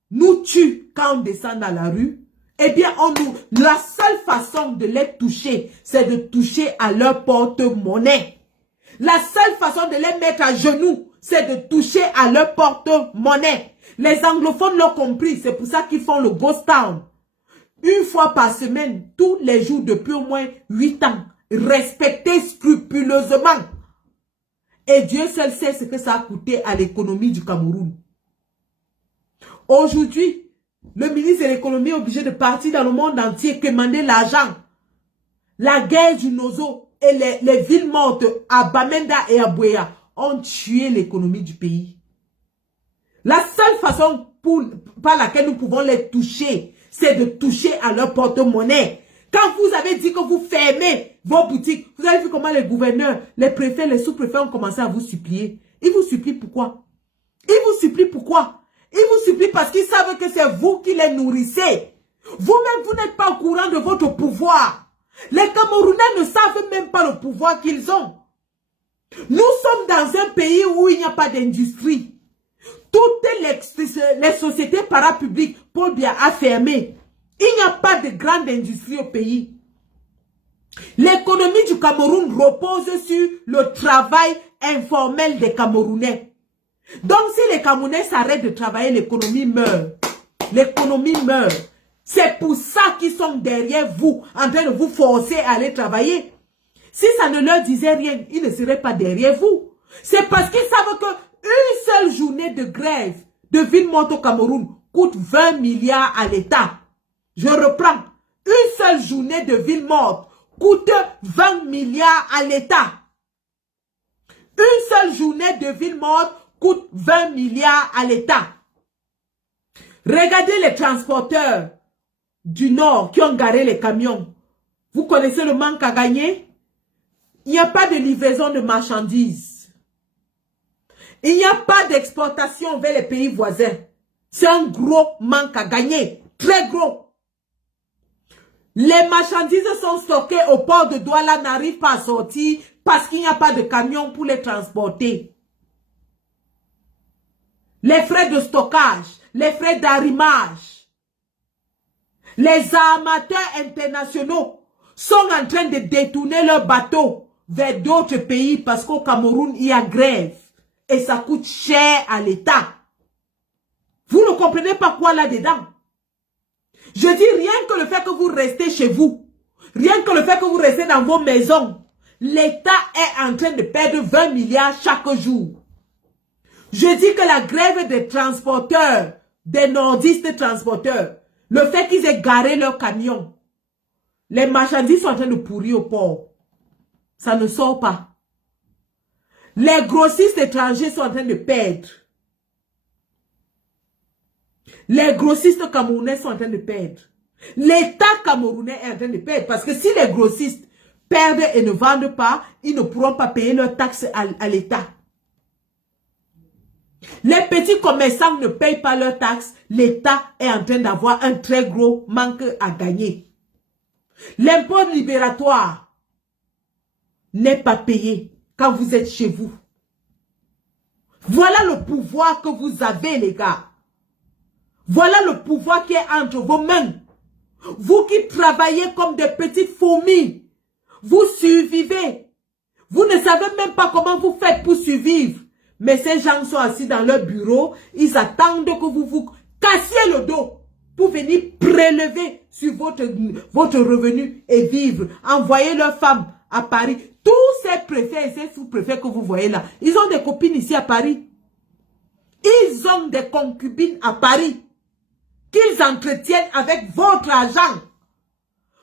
nous tuent quand on descend dans la rue, eh bien, la seule façon de les toucher, c'est de toucher à leur porte-monnaie. La seule façon de les mettre à genoux, c'est de toucher à leur porte-monnaie. Les anglophones l'ont compris, c'est pour ça qu'ils font le Ghost Town. 1 fois par semaine, tous les jours depuis au moins 8 ans, respectés scrupuleusement. Et Dieu seul sait ce que ça a coûté à l'économie du Cameroun. Aujourd'hui, le ministre de l'économie est obligé de partir dans le monde entier, commander l'argent. La guerre du Nozo et les villes mortes à Bamenda et à Bouéa ont tué l'économie du pays. La seule façon par laquelle nous pouvons les toucher, c'est de toucher à leur porte-monnaie. Quand vous avez dit que vous fermez vos boutiques, vous avez vu comment les gouverneurs, les préfets, les sous-préfets ont commencé à vous supplier. Ils vous supplient pourquoi? Ils vous supplient pourquoi? Ils vous supplient parce qu'ils savent que c'est vous qui les nourrissez. Vous-même, vous n'êtes pas au courant de votre pouvoir. Les Camerounais ne savent même pas le pouvoir qu'ils ont. Nous sommes dans un pays où il n'y a pas d'industrie. Toutes les sociétés parapubliques, Paul Biya a fermé. Il n'y a pas de grande industrie au pays. L'économie du Cameroun repose sur le travail informel des Camerounais. Donc si les Camerounais s'arrêtent de travailler, l'économie meurt. L'économie meurt. C'est pour ça qu'ils sont derrière vous, en train de vous forcer à aller travailler. Si ça ne leur disait rien, ils ne seraient pas derrière vous. C'est parce qu'ils savent qu'une seule journée de grève de ville morte au Cameroun coûte 20 milliards à l'État. Je reprends. Une seule journée de ville morte coûte 20 milliards à l'État. Une seule journée de ville morte coûte 20 milliards à l'État. Regardez les transporteurs du Nord qui ont garé les camions. Vous connaissez le manque à gagner? Il n'y a pas de livraison de marchandises. Il n'y a pas d'exportation vers les pays voisins. C'est un gros manque à gagner. Très gros. Les marchandises sont stockées au port de Douala, n'arrivent pas à sortir parce qu'il n'y a pas de camion pour les transporter. Les frais de stockage, les frais d'arrimage. Les armateurs internationaux sont en train de détourner leurs bateaux vers d'autres pays parce qu'au Cameroun, il y a grève. Et ça coûte cher à l'État. Vous ne comprenez pas quoi là-dedans? Je dis rien que le fait que vous restez chez vous, rien que le fait que vous restez dans vos maisons, l'État est en train de perdre 20 milliards chaque jour. Je dis que la grève des transporteurs, des nordistes transporteurs, le fait qu'ils aient garé leurs camions, les marchandises sont en train de pourrir au port. Ça ne sort pas. Les grossistes étrangers sont en train de perdre. Les grossistes camerounais sont en train de perdre. L'État camerounais est en train de perdre. Parce que si les grossistes perdent et ne vendent pas, ils ne pourront pas payer leurs taxes à l'État. Les petits commerçants ne payent pas leurs taxes. L'État est en train d'avoir un très gros manque à gagner. L'impôt libératoire n'est pas payé quand vous êtes chez vous. Voilà le pouvoir que vous avez, les gars. Voilà le pouvoir qui est entre vos mains. Vous qui travaillez comme des petites fourmis, vous survivez. Vous ne savez même pas comment vous faites pour survivre. Mais ces gens sont assis dans leur bureau, ils attendent que vous vous cassiez le dos pour venir prélever sur votre revenu et vivre. Envoyer leurs femmes à Paris. Tous ces préfets et ces sous-préfets que vous voyez là, ils ont des copines ici à Paris. Ils ont des concubines à Paris qu'ils entretiennent avec votre argent.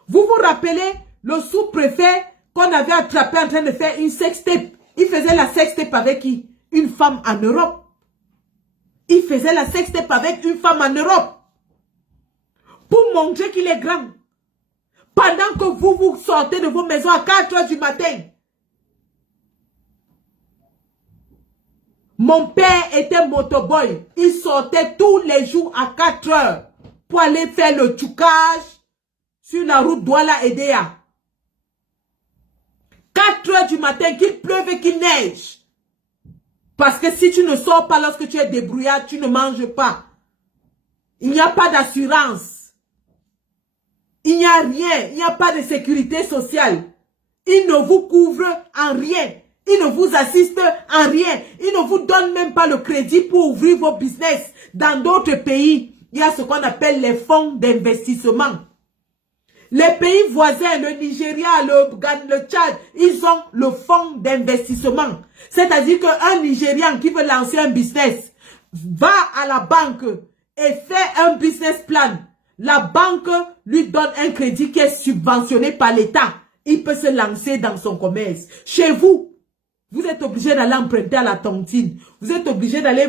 Vous vous rappelez le sous-préfet qu'on avait attrapé en train de faire une sextape? Il faisait la sextape avec qui? Une femme en Europe. Il faisait la sextape avec une femme en Europe. Pour montrer qu'il est grand. Pendant que vous sortez de vos maisons à 4 h du matin. Mon père était motoboy. Il sortait tous les jours à 4 h pour aller faire le tchoukage sur la route Douala-Edea. 4 h du matin, qu'il pleuve et qu'il neige. Parce que si tu ne sors pas lorsque tu es débrouillard, tu ne manges pas. Il n'y a pas d'assurance. Il n'y a rien. Il n'y a pas de sécurité sociale. Il ne vous couvre en rien. Il ne vous assiste en rien. Il ne vous donne même pas le crédit pour ouvrir vos business. Dans d'autres pays, il y a ce qu'on appelle les fonds d'investissement. Les pays voisins, le Nigeria, le Ghana, le Tchad, ils ont le fonds d'investissement. C'est-à-dire qu'un Nigérian qui veut lancer un business va à la banque et fait un business plan. La banque lui donne un crédit qui est subventionné par l'État. Il peut se lancer dans son commerce. Chez vous, vous êtes obligé d'aller emprunter à la tontine. Vous êtes obligé d'aller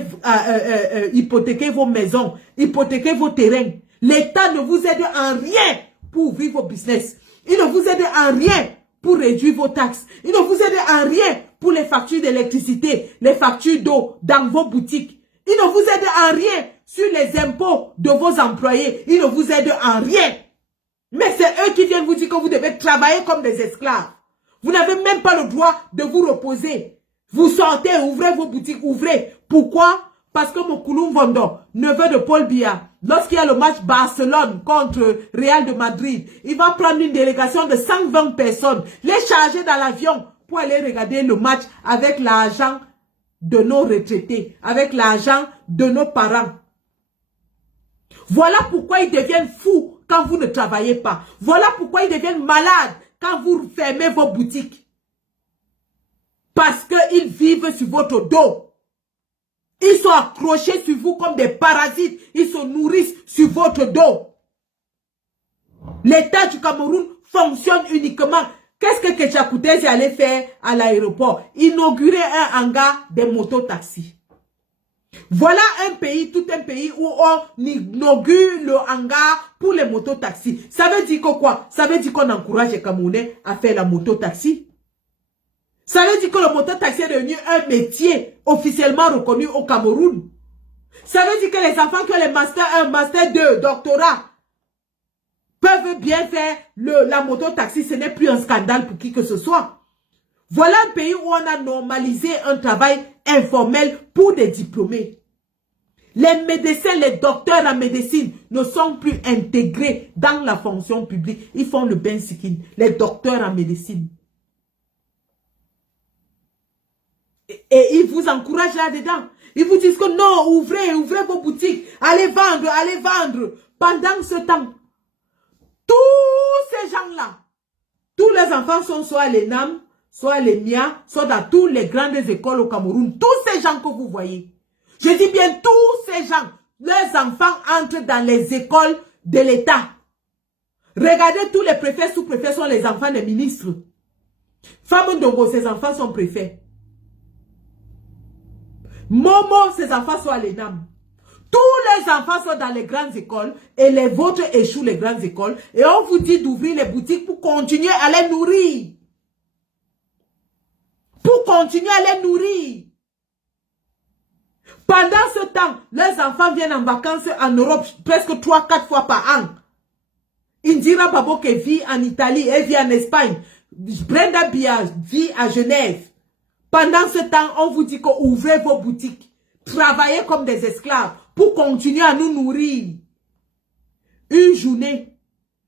hypothéquer vos maisons, hypothéquer vos terrains. L'État ne vous aide en rien pour ouvrir vos business. Il ne vous aide en rien pour réduire vos taxes. Il ne vous aide en rien pour les factures d'électricité, les factures d'eau dans vos boutiques. Il ne vous aide en rien sur les impôts de vos employés. Il ne vous aide en rien. Mais c'est eux qui viennent vous dire que vous devez travailler comme des esclaves. Vous n'avez même pas le droit de vous reposer. Vous sortez, ouvrez vos boutiques, ouvrez. Pourquoi? Parce que Mokouloum Vondo, neveu de Paul Biya, lorsqu'il y a le match Barcelone contre Real de Madrid, il va prendre une délégation de 120 personnes, les charger dans l'avion pour aller regarder le match avec l'argent de nos retraités, avec l'argent de nos parents. Voilà pourquoi ils deviennent fous quand vous ne travaillez pas. Voilà pourquoi ils deviennent malades quand vous fermez vos boutiques. Parce qu'ils vivent sur votre dos. Ils sont accrochés sur vous comme des parasites. Ils se nourrissent sur votre dos. L'État du Cameroun fonctionne uniquement. Qu'est-ce que Ketchakoutezi allait faire à l'aéroport? Inaugurer un hangar des mototaxis. Voilà un pays, tout un pays où on inaugure le hangar pour les mototaxis. Ça veut dire que quoi? Ça veut dire qu'on encourage les Camerounais à faire la mototaxi. Ça veut dire que le mototaxi est devenu un métier officiellement reconnu au Cameroun. Ça veut dire que les enfants qui ont les Master 1, Master 2, doctorat, peuvent bien faire la mototaxi. Ce n'est plus un scandale pour qui que ce soit. Voilà un pays où on a normalisé un travail informel pour des diplômés. Les médecins, les docteurs en médecine ne sont plus intégrés dans la fonction publique. Ils font le bain sikin, les docteurs en médecine. Et ils vous encouragent là-dedans. Ils vous disent que non, ouvrez vos boutiques, allez vendre. Pendant ce temps, tous ces gens-là, tous les enfants sont soit à l'ENAM, soit à l'EMIA, soit dans toutes les grandes écoles au Cameroun. Tous ces gens que vous voyez, je dis bien tous ces gens, leurs enfants entrent dans les écoles de l'État. Regardez, tous les préfets, sous-préfets sont les enfants des ministres. Famondongo, ses enfants sont préfets. Momo, ses enfants sont à l'ENAM. Tous les enfants sont dans les grandes écoles et les vôtres échouent les grandes écoles. Et on vous dit d'ouvrir les boutiques pour continuer à les nourrir. Pour continuer à les nourrir. Pendant ce temps, les enfants viennent en vacances en Europe presque 3-4 fois par an. Indira Baboke vit en Italie et vit en Espagne. Brenda Bia vit à Genève. Pendant ce temps, on vous dit qu'ouvrez vos boutiques. Travaillez comme des esclaves pour continuer à nous nourrir. Une journée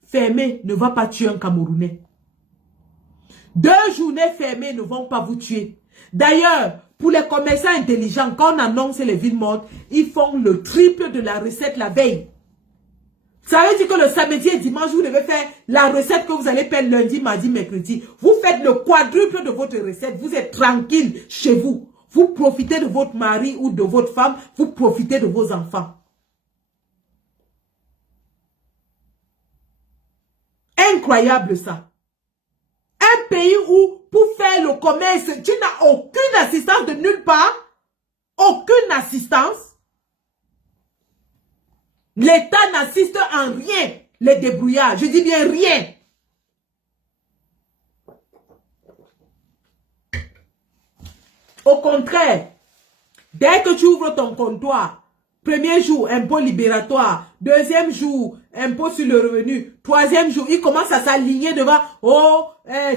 fermée ne va pas tuer un Camerounais. 2 journées fermées ne vont pas vous tuer. D'ailleurs, pour les commerçants intelligents, quand on annonce les villes mortes, ils font le triple de la recette la veille. Ça veut dire que le samedi et dimanche, vous devez faire la recette que vous allez faire lundi, mardi, mercredi. Vous faites le quadruple de votre recette. Vous êtes tranquille chez vous. Vous profitez de votre mari ou de votre femme. Vous profitez de vos enfants. Incroyable ça. Un pays où, pour faire le commerce, tu n'as aucune assistance de nulle part. Aucune assistance. L'État n'assiste en rien les débrouillards. Je dis bien rien. Au contraire, dès que tu ouvres ton comptoir, premier jour, impôt libératoire, deuxième jour, impôt sur le revenu, troisième jour, il commence à s'aligner devant, oh,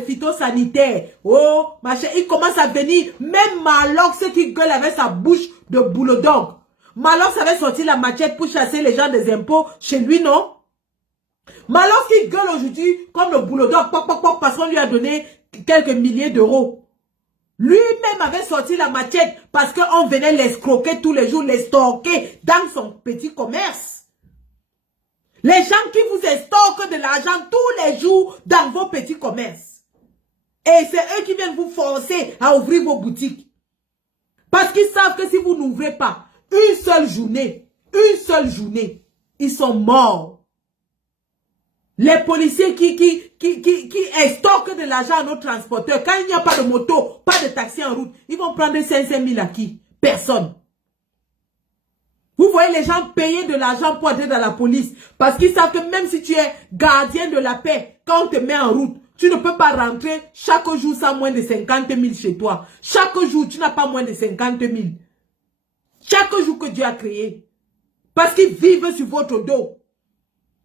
phytosanitaire, oh, machin, il commence à venir, même Malox qui gueule avec sa bouche de boulodog. Malox avait sorti la machette pour chasser les gens des impôts chez lui, non? Malox qui gueule aujourd'hui comme le boulodog, parce qu'on lui a donné quelques milliers d'euros. Lui-même avait sorti la machette parce qu'on venait l'escroquer tous les jours, les stocker dans son petit commerce. Les gens qui vous estorquent de l'argent tous les jours dans vos petits commerces. Et c'est eux qui viennent vous forcer à ouvrir vos boutiques. Parce qu'ils savent que si vous n'ouvrez pas une seule journée, ils sont morts. Les policiers qui estorquent de l'argent à nos transporteurs, quand il n'y a pas de moto, pas de taxi en route, ils vont prendre 500 000 à qui? Personne. Vous voyez les gens payer de l'argent pour entrer dans la police. Parce qu'ils savent que même si tu es gardien de la paix, quand on te met en route, tu ne peux pas rentrer chaque jour sans moins de 50 000 chez toi. Chaque jour, tu n'as pas moins de 50 000. Chaque jour que Dieu a créé. Parce qu'ils vivent sur votre dos.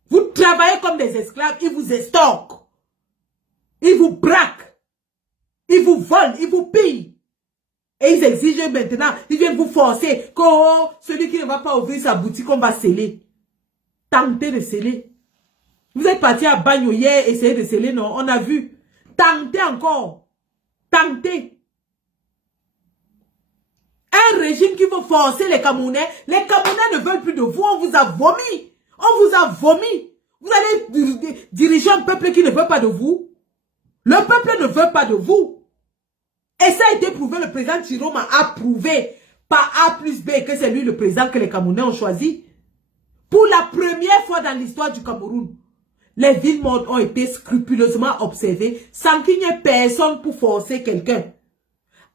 Vous travaillez comme des esclaves, ils vous estorquent. Ils vous braquent. Ils vous volent, ils vous pillent. Et ils exigent maintenant, ils viennent vous forcer que oh, celui qui ne va pas ouvrir sa boutique, on va sceller. Tentez de sceller. Vous êtes parti à Bagno hier, essayez de sceller, non? On a vu. Tentez encore. Tentez. Un régime qui veut forcer les Camerounais ne veulent plus de vous, on vous a vomi. On vous a vomi. Vous allez diriger un peuple qui ne veut pas de vous. Le peuple ne veut pas de vous. Et ça a été prouvé, le président Chiroma a prouvé par A plus B que c'est lui le président que les Camerounais ont choisi. Pour la première fois dans l'histoire du Cameroun, les villes mortes ont été scrupuleusement observées sans qu'il n'y ait personne pour forcer quelqu'un.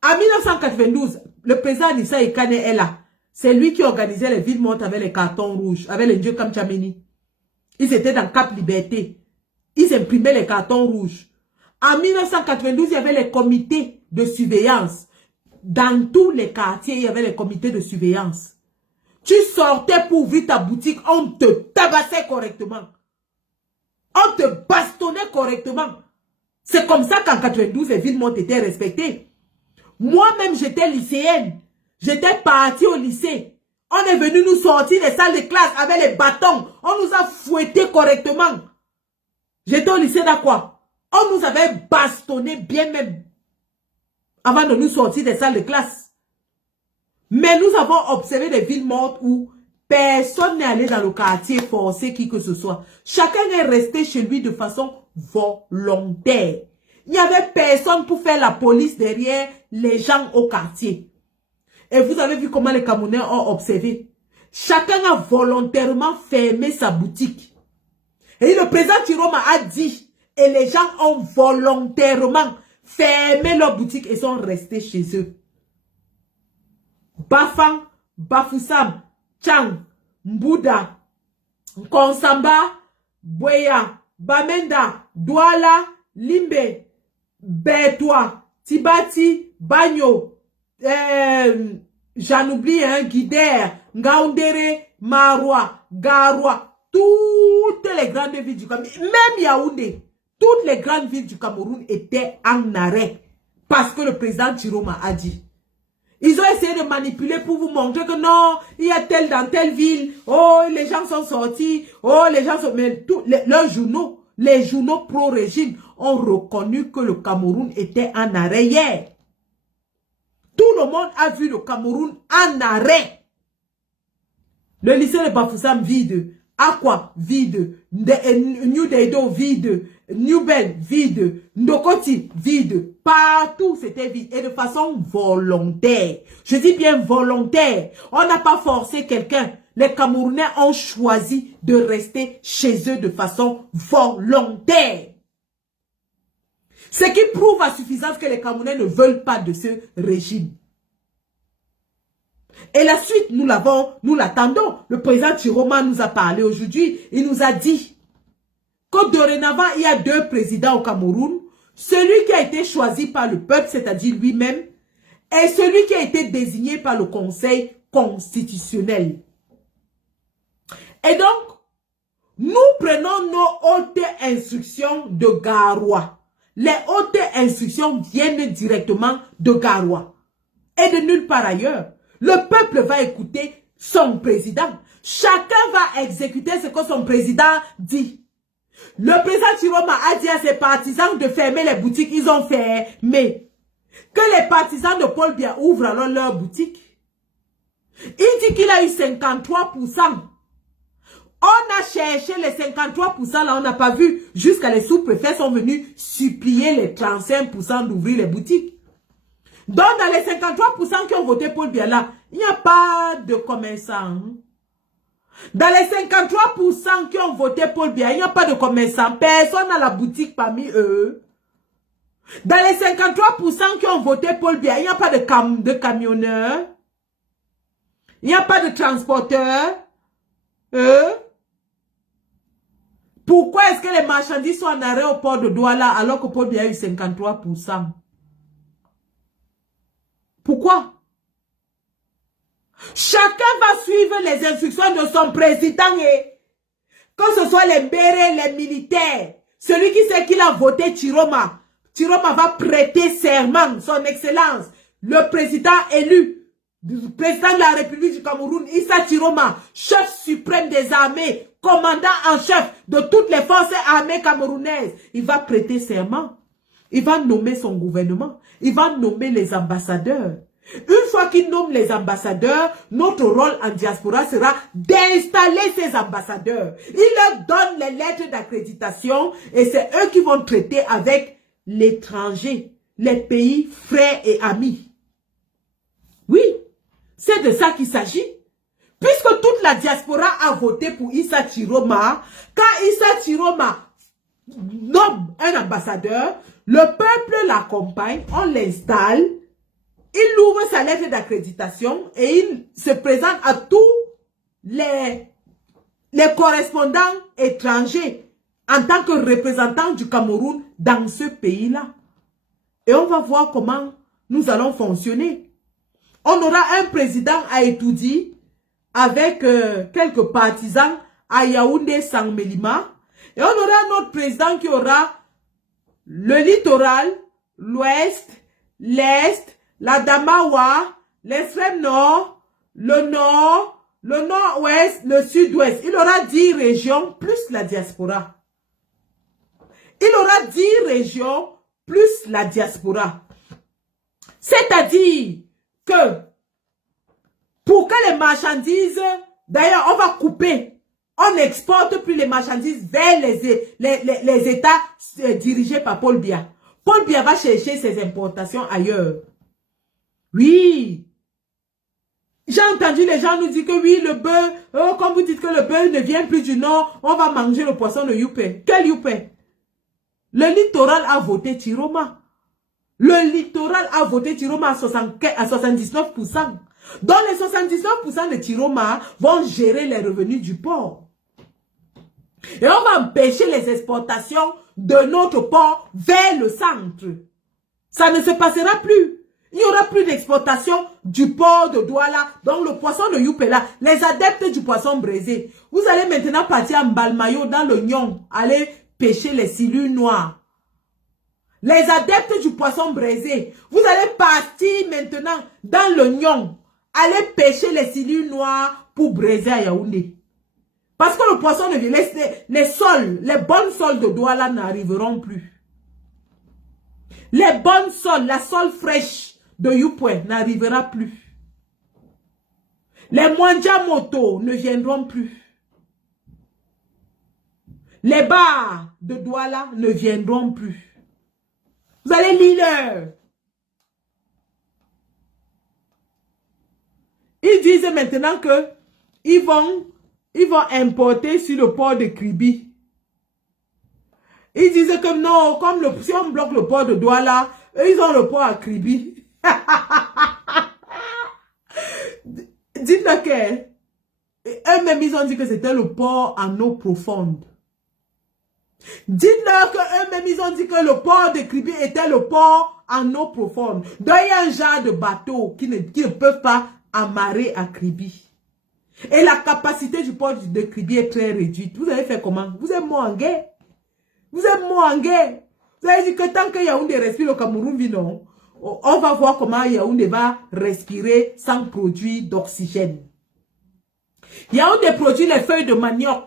En 1992, le président Anissa Ekane est là. C'est lui qui organisait les villes mortes avec les cartons rouges, avec les dieux comme Tchameni. Ils étaient dans Cap Liberté. Ils imprimaient les cartons rouges. En 1992, il y avait les comités de surveillance. Dans tous les quartiers, il y avait les comités de surveillance. Tu sortais pour ouvrir ta boutique, on te tabassait correctement. On te bastonnait correctement. C'est comme ça qu'en 92, les villes m'ont été respectées. Moi-même, j'étais lycéenne. J'étais partie au lycée. On est venu nous sortir des salles de classe avec les bâtons. On nous a fouettés correctement. J'étais au lycée d'Aqua. On nous avait bastonné bien même avant de nous sortir des salles de classe. Mais nous avons observé des villes mortes où personne n'est allé dans le quartier forcer qui que ce soit. Chacun est resté chez lui de façon volontaire. Il n'y avait personne pour faire la police derrière les gens au quartier. Et vous avez vu comment les Camerounais ont observé. Chacun a volontairement fermé sa boutique. Et le président Chiroma a dit, et les gens ont volontairement fermé leur boutique et sont restés chez eux. Bafang, Bafoussam, Chang, Mbouda, Konsamba, Boya, Bamenda, Douala, Limbe, Bétois, Tibati, Bagno, j'en oublie, Guider, Ngaoundéré, Maroua, Garoua, toutes les grandes villes du Cameroun, même Yaoundé, toutes les grandes villes du Cameroun étaient en arrêt parce que le président Chiroma a dit. Ils ont essayé de manipuler pour vous montrer que non, il y a tel dans telle ville, oh, les gens sont sortis, oh, les gens sont... Mais tous leurs journaux, les journaux pro-régime ont reconnu que le Cameroun était en arrêt hier. Tout le monde a vu le Cameroun en arrêt. Le lycée de Bafoussam vide, Aqua vide, New Deido vide, New Ben vide, Ndokoti vide, partout c'était vide et de façon volontaire. Je dis bien volontaire. On n'a pas forcé quelqu'un. Les Camerounais ont choisi de rester chez eux de façon volontaire. Ce qui prouve à suffisance que les Camerounais ne veulent pas de ce régime. Et la suite, nous l'attendons. Le président Chiroma nous a parlé aujourd'hui. Il nous a dit que dorénavant, il y a 2 présidents au Cameroun. Celui qui a été choisi par le peuple, c'est-à-dire lui-même, et celui qui a été désigné par le Conseil constitutionnel. Et donc, nous prenons nos hautes instructions de Garoua. Les hautes instructions viennent directement de Garoua et de nulle part ailleurs. Le peuple va écouter son président. Chacun va exécuter ce que son président dit. Le président Chiroma a dit à ses partisans de fermer les boutiques. Ils ont fermé. Que les partisans de Paul Biya ouvrent alors leur boutique. Il dit qu'il a eu 53%. On a cherché les 53% là, on n'a pas vu. Jusqu'à les sous-préfets sont venus supplier les 35% d'ouvrir les boutiques. Donc, dans les 53% qui ont voté Paul Biya là, il n'y a pas de commerçants. Dans les 53% qui ont voté Paul Biya, il n'y a pas de commerçants. Personne n'a la boutique parmi eux. Dans les 53% qui ont voté Paul Biya, il n'y a pas de camionneurs. Il n'y a pas de transporteurs. Pourquoi est-ce que les marchandises sont en arrêt au port de Douala alors que Paul Biya a eu 53%? Pourquoi? Chacun va suivre les instructions de son président et que ce soit les bérets, les militaires, celui qui sait qu'il a voté Chiroma. Chiroma va prêter serment, son excellence, le président élu, le président de la République du Cameroun, Issa Chiroma, chef suprême des armées, commandant en chef de toutes les forces armées camerounaises. Il va prêter serment. Il va nommer son gouvernement. Il va nommer les ambassadeurs. Une fois qu'il nomme les ambassadeurs, notre rôle en diaspora sera d'installer ces ambassadeurs. Il leur donne les lettres d'accréditation et c'est eux qui vont traiter avec l'étranger, les pays frères et amis. Oui, c'est de ça qu'il s'agit. Puisque toute la diaspora a voté pour Issa Chiroma, quand Issa Chiroma nomme un ambassadeur, le peuple l'accompagne, on l'installe, il ouvre sa lettre d'accréditation et il se présente à tous les correspondants étrangers en tant que représentant du Cameroun dans ce pays-là. Et on va voir comment nous allons fonctionner. On aura un président à Etoudi avec quelques partisans à Yaoundé, Sangmelima. Et on aura un autre président qui aura le littoral, l'ouest, l'est, la Damawa, l'extrême nord, le nord-ouest, le sud-ouest. Il aura 10 régions plus la diaspora. Il aura 10 régions plus la diaspora. C'est-à-dire que pour que les marchandises, d'ailleurs on va couper, on n'exporte plus les marchandises vers les États dirigés par Paul Biya. Paul Biya va chercher ses importations ailleurs. Oui. J'ai entendu les gens nous dire que oui, le bœuf, comme vous dites que le bœuf ne vient plus du nord, on va manger le poisson de Youpé. Quel Youpé? Le littoral a voté Tiroma. Le littoral a voté Tiroma à 79%. Donc les 79% de Tiroma vont gérer les revenus du port. Et on va empêcher les exportations de notre port vers le centre. Ça ne se passera plus. Il n'y aura plus d'exportation du port de Douala. Donc le poisson de Youpela, les adeptes du poisson braisé. Vous allez maintenant partir en Balmayo dans le Nyon, aller pêcher les silures noirs. Les adeptes du poisson braisé, vous allez partir maintenant dans le Nyon, aller pêcher les silures noirs pour braiser à Yaoundé. Parce que le poisson de les sols, les bonnes sols de Douala n'arriveront plus. Les bonnes sols, la sole fraîche de Youpoué n'arrivera plus. Les Mwanjamoto ne viendront plus. Les bars de Douala ne viendront plus. Vous allez lire. Ils disent maintenant que ils vont importer sur le port de Kribi. Ils disent que non, comme si on bloque le port de Douala, eux, ils ont le port à Kribi. Dites-le que eux-mêmes, ils ont dit que c'était le port en eau profonde. Dites-leur qu'eux-mêmes, ils ont dit que le port de Kribi était le port en eau profonde. Donc, il y a un genre de bateau qui ne peuvent pas amarrer à Kribi. Et la capacité du port de Kribi est très réduite. Vous avez fait comment? Vous êtes moangé. Vous êtes moangé. Vous avez dit que tant que Yaoundé respire, le Cameroun vit non. On va voir comment Yaoundé va respirer sans produit d'oxygène. Yaoundé produit les feuilles de manioc.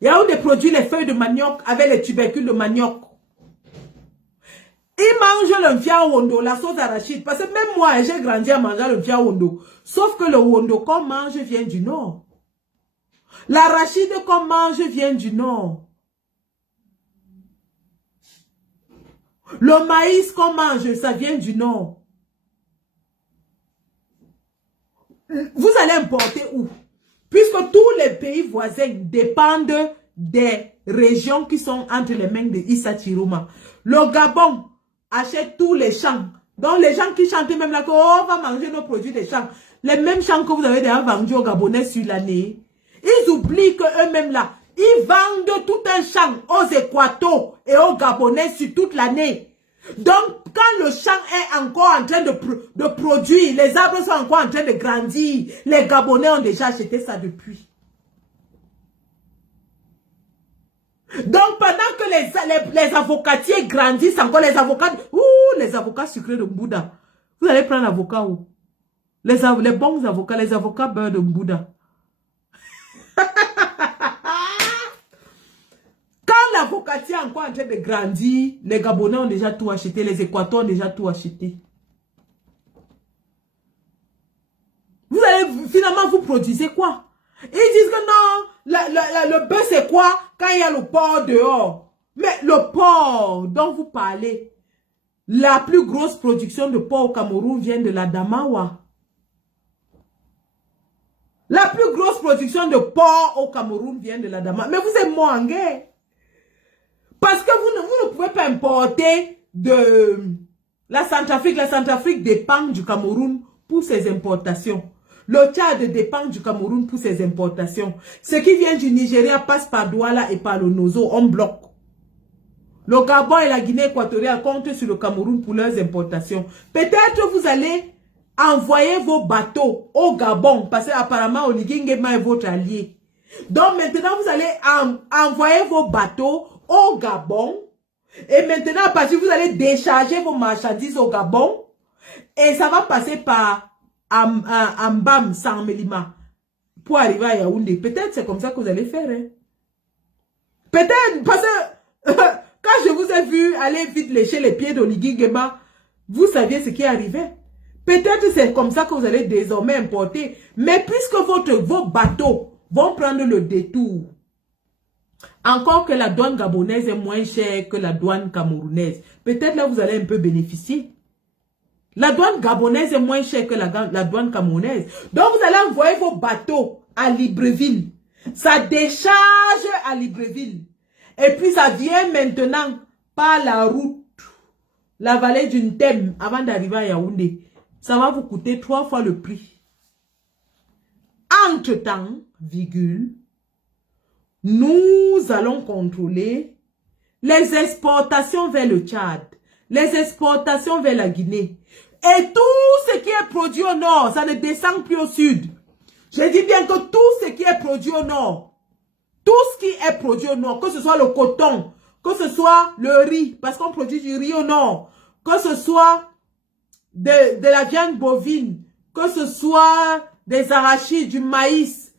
Yaoundé produit les feuilles de manioc avec les tubercules de manioc. Ils mangent le fiawondo, la sauce arachide. Parce que même moi, j'ai grandi à manger le fiawondo. Sauf que le wondo qu'on mange vient du nord. L'arachide qu'on mange vient du nord. Le maïs qu'on mange, ça vient du nord. Vous allez importer où? Puisque tous les pays voisins dépendent des régions qui sont entre les mains de Issa Chiroma. Le Gabon achète tous les champs. Donc les gens qui chantent même là, que, oh, on va manger nos produits des champs. Les mêmes champs que vous avez déjà vendus aux Gabonais sur l'année. Ils oublient qu'eux-mêmes là, ils vendent tout un champ aux Équatos et aux Gabonais sur toute l'année. Donc, quand le champ est encore en train de produire, les arbres sont encore en train de grandir, les Gabonais ont déjà acheté ça depuis. Donc, pendant que les avocatiers grandissent encore, les avocats sucrés de Mbouda. Vous allez prendre l'avocat où? Les bons avocats, les avocats beurre de Mbouda. Quand l'avocatier est encore en train de grandir, les Gabonais ont déjà tout acheté, les Équateurs ont déjà tout acheté. Vous allez, finalement, vous produisez quoi? Ils disent que non, le bœuf c'est quoi quand il y a le port dehors? Mais le port dont vous parlez, la plus grosse production de porc au Cameroun vient de la Damawa. La plus grosse production de porc au Cameroun vient de la Damawa. Mais vous êtes moangé. Parce que vous ne pouvez pas importer de la Centrafrique. La Centrafrique dépend du Cameroun pour ses importations. Le Tchad dépend du Cameroun pour ses importations. Ce qui vient du Nigeria passe par Douala et par le Nozo. On bloque. Le Gabon et la Guinée équatoriale comptent sur le Cameroun pour leurs importations. Peut-être vous allez envoyer vos bateaux au Gabon, parce qu'apparemment Oligui Nguema est votre allié. Donc maintenant, vous allez envoyer vos bateaux au Gabon. Et maintenant, à partir, vous allez décharger vos marchandises au Gabon. Et ça va passer par Ambam, Sanmelima, pour arriver à Yaoundé. Peut-être c'est comme ça que vous allez faire. Hein. Peut-être, parce que quand je vous ai vu aller vite lécher les pieds d'Oligui Nguema, vous saviez ce qui arrivait. Peut-être c'est comme ça que vous allez désormais importer. Mais puisque vos bateaux vont prendre le détour, encore que la douane gabonaise est moins chère que la douane camerounaise, peut-être là vous allez un peu bénéficier. La douane gabonaise est moins chère que la douane camerounaise. Donc vous allez envoyer vos bateaux à Libreville. Ça décharge à Libreville. Et puis ça vient maintenant par la route, la vallée d'une Thème, avant d'arriver à Yaoundé. Ça va vous coûter 3 fois le prix. Entre-temps, virgule, nous allons contrôler les exportations vers le Tchad, les exportations vers la Guinée. Et tout ce qui est produit au nord, ça ne descend plus au sud. Je dis bien que tout ce qui est produit au nord, tout ce qui est produit au nord, que ce soit le coton, que ce soit le riz, parce qu'on produit du riz au nord, que ce soit de la viande bovine, que ce soit des arachides, du maïs,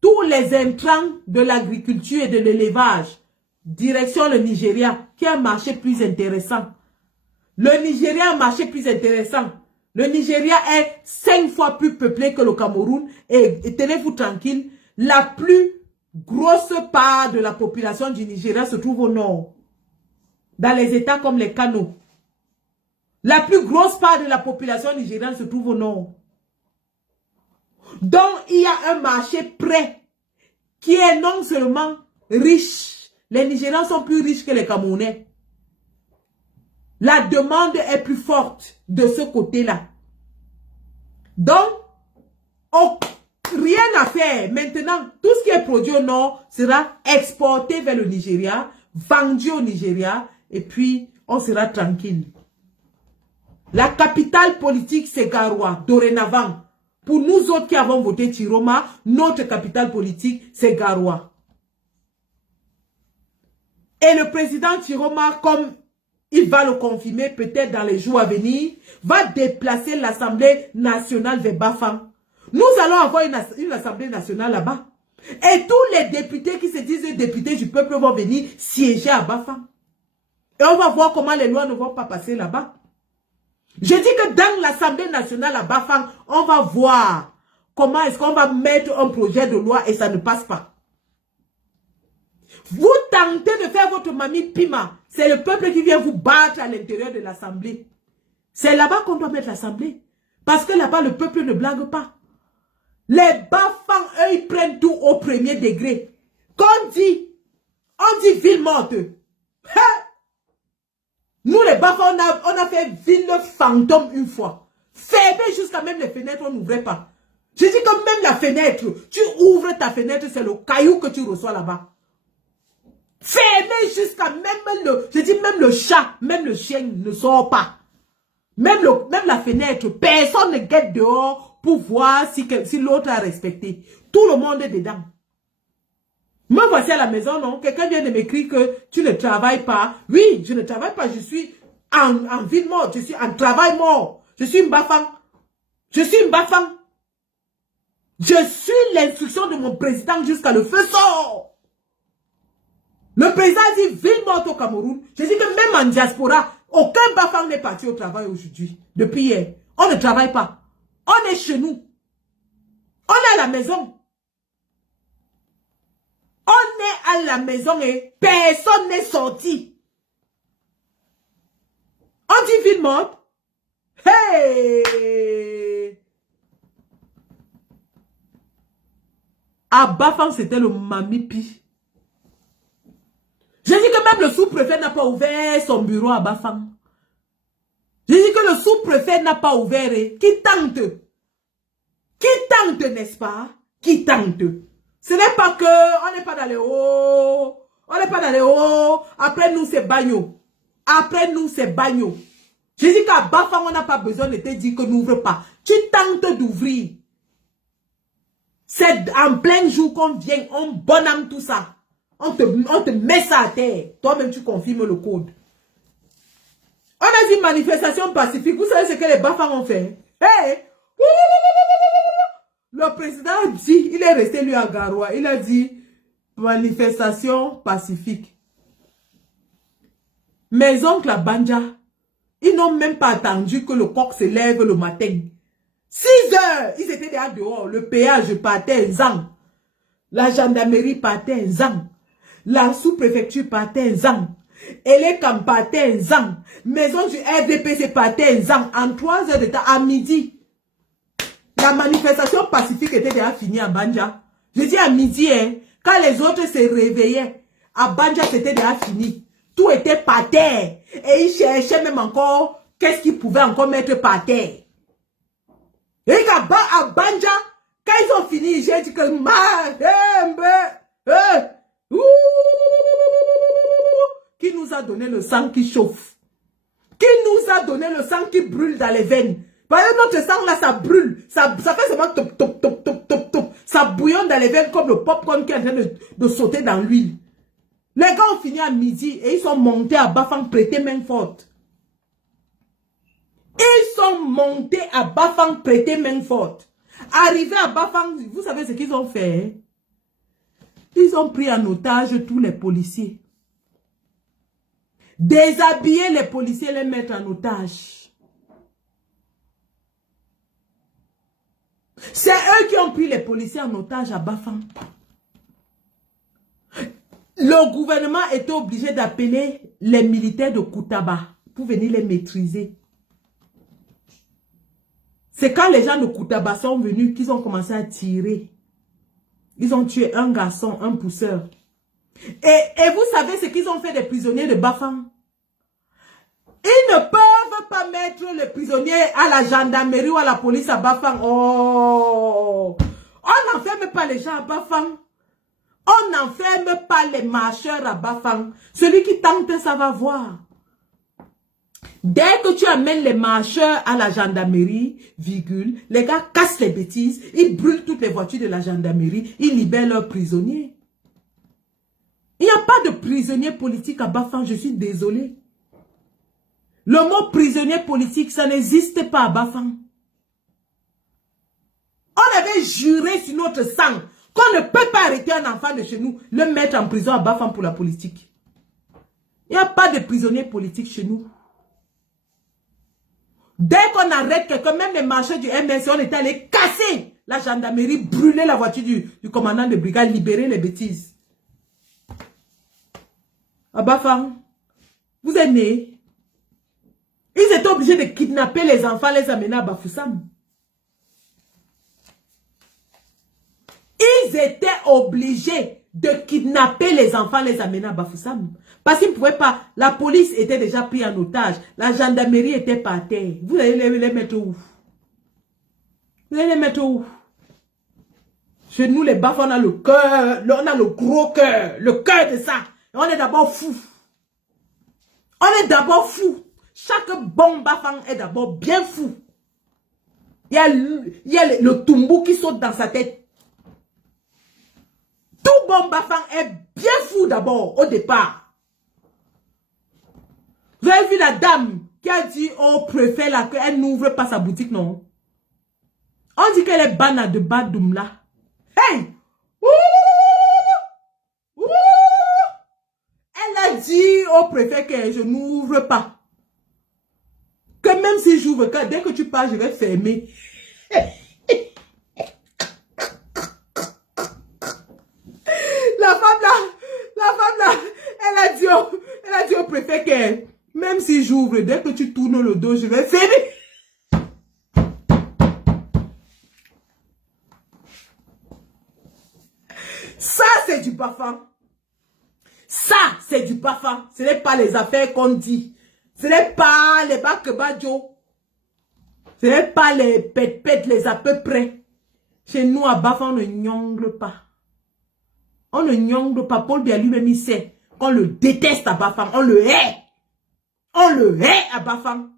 tous les intrants de l'agriculture et de l'élevage, direction le Nigeria, qui est un marché plus intéressant. Le Nigeria est un marché plus intéressant. Le Nigeria est 5 fois plus peuplé que le Cameroun. Et tenez-vous tranquille, la plus grosse part de la population du Nigeria se trouve au nord. Dans les États comme les Kano. La plus grosse part de la population nigérienne se trouve au nord. Donc, il y a un marché prêt qui est non seulement riche. Les Nigériens sont plus riches que les Camerounais. La demande est plus forte de ce côté-là. Donc, rien à faire. Maintenant, tout ce qui est produit au nord sera exporté vers le Nigeria, vendu au Nigeria, et puis on sera tranquille. La capitale politique, c'est Garoua, dorénavant. Pour nous autres qui avons voté Chiroma, notre capitale politique, c'est Garoua. Et le président Chiroma, comme il va le confirmer peut-être dans les jours à venir, va déplacer l'Assemblée nationale vers Bafang. Nous allons avoir une Assemblée nationale là-bas. Et tous les députés qui se disent députés du peuple vont venir siéger à Bafang. Et on va voir comment les lois ne vont pas passer là-bas. Je dis que dans l'Assemblée nationale à Bafang, on va voir comment est-ce qu'on va mettre un projet de loi et ça ne passe pas. Vous tentez de faire votre mamie Pima. C'est le peuple qui vient vous battre à l'intérieur de l'Assemblée. C'est là-bas qu'on doit mettre l'Assemblée. Parce que là-bas, le peuple ne blague pas. Les Bafang, eux, ils prennent tout au premier degré. Quand on dit ville morte. Nous, les Bafang, on a fait ville fantôme une fois. Fermé jusqu'à même les fenêtres, on n'ouvrait pas. Je dis que même la fenêtre, tu ouvres ta fenêtre, c'est le caillou que tu reçois là-bas. Fermé jusqu'à même le chat, même le chien ne sort pas. Même la fenêtre, personne ne guette dehors pour voir si l'autre a respecté. Tout le monde est dedans. Me voici à la maison, non? Quelqu'un vient de m'écrire que tu ne travailles pas. Oui, je ne travaille pas, je suis en ville morte, je suis en travail mort. Je suis une Bafang. Je suis une Bafang. Je suis l'instruction de mon président jusqu'à le feu sort. Le président dit ville morte au Cameroun. Je dis que même en diaspora, aucun Bafang n'est parti au travail aujourd'hui. Depuis hier. On ne travaille pas. On est chez nous. On est à la maison. On est à la maison et personne n'est sorti. On dit ville morte. Hey! À Bafang, c'était le mamipi. Je dis que même le sous-préfet n'a pas ouvert son bureau à Bafang. Je dis que le sous-préfet n'a pas ouvert. Qui tente? Qui tente, n'est-ce pas? Qui tente? Ce n'est pas que on n'est pas dans les hauts, On n'est pas dans les oh, après nous c'est bagno. Après nous c'est bagno. Je dis qu'à Bafang, on n'a pas besoin de te dire que n'ouvre pas. Tu tentes d'ouvrir. C'est en plein jour qu'on vient, on bonhomme tout ça. On te met ça à terre. Toi-même, tu confirmes le code. On a dit manifestation pacifique. Vous savez ce que les Bafang ont fait? Hey! Le président a dit, il est resté lui à Garoua. Il a dit manifestation pacifique. Mes oncles à Banja, ils n'ont même pas attendu que le coq se lève le matin. 6 heures, ils étaient déjà dehors. Le péage partait un zang. La gendarmerie partait un zang. La sous-préfecture partait un zang. Et les camps partaient un zang. Maison du RDPC partait un zang. En 3 heures de temps, à midi. La manifestation pacifique était déjà finie à Banja. Je dis à midi, hein, quand les autres se réveillaient, à Banja, c'était déjà fini. Tout était par terre. Et ils cherchaient même encore qu'est-ce qu'ils pouvaient encore mettre par terre. Et à Banja, quand ils ont fini, j'ai dit que qui nous a donné le sang qui chauffe? Qui nous a donné le sang qui brûle dans les veines? Parce que notre sang là, ça brûle. Ça fait seulement top, top, top, top, top, top. Ça bouillonne dans les veines comme le popcorn qui est en train de sauter dans l'huile. Les gars ont fini à midi et ils sont montés à Bafang prêter main forte. Ils sont montés à Bafang prêter main forte. Arrivés à Bafang, vous savez ce qu'ils ont fait? Ils ont pris en otage tous les policiers. Déshabiller les policiers, les mettre en otage. C'est eux qui ont pris les policiers en otage à Bafang. Le gouvernement était obligé d'appeler les militaires de Koutaba pour venir les maîtriser. C'est quand les gens de Koutaba sont venus qu'ils ont commencé à tirer. Ils ont tué un garçon, un pousseur. Et vous savez ce qu'ils ont fait des prisonniers de Bafang? Ils ne peuvent pas mettre les prisonniers à la gendarmerie ou à la police à Bafang. Oh! On n'enferme pas les gens à Bafang. On n'enferme pas les marcheurs à Bafang. Celui qui tente, ça va voir. Dès que tu amènes les marcheurs à la gendarmerie, virgule, les gars cassent les bêtises, ils brûlent toutes les voitures de la gendarmerie, ils libèrent leurs prisonniers. Il n'y a pas de prisonniers politiques à Bafang, je suis désolé. Le mot prisonnier politique, ça n'existe pas à Bafang. On avait juré sur notre sang qu'on ne peut pas arrêter un enfant de chez nous, le mettre en prison à Bafang pour la politique. Il n'y a pas de prisonniers politiques chez nous. Dès qu'on arrête quelqu'un, même les marcheurs du MSC, on était allé casser la gendarmerie, brûler la voiture du commandant de brigade, libérer les bêtises. À Bafang, vous êtes nés. Ils étaient obligés de kidnapper les enfants, les amener à Bafoussam. Ils étaient obligés de kidnapper les enfants, les amener à Bafoussam. Parce qu'ils ne pouvaient pas. La police était déjà prise en otage. La gendarmerie était par terre. Vous allez les mettre où? Vous allez les mettre où? Chez nous, les Bafs, on a le cœur. On a le gros cœur. Le cœur de ça. Et on est d'abord fou. On est d'abord fou. Chaque bon Bafang est d'abord bien fou. Il y a le tumbou qui saute dans sa tête. Tout bon Bafang est bien fou d'abord, au départ. Vous avez vu la dame qui a dit au préfet là qu'elle n'ouvre pas sa boutique, non? On dit qu'elle est bana de Badoum là. Hey! Elle a dit au préfet que je n'ouvre pas. Que même si j'ouvre, dès que tu pars, je vais fermer. La femme là, elle a dit au préfet que même si j'ouvre, dès que tu tournes le dos, je vais fermer. Ça, c'est du Bafang. Ça, c'est du Bafang. Ce n'est pas les affaires qu'on dit. Ce n'est pas les bakebadjo. Ce n'est pas les pète-pète, les à peu près. Chez nous, à Bafang, on ne nyongle pas. On ne nyongle pas. Paul Biya lui-même, il sait. qu'on le déteste à Bafang. On le hait. On le hait à Bafang.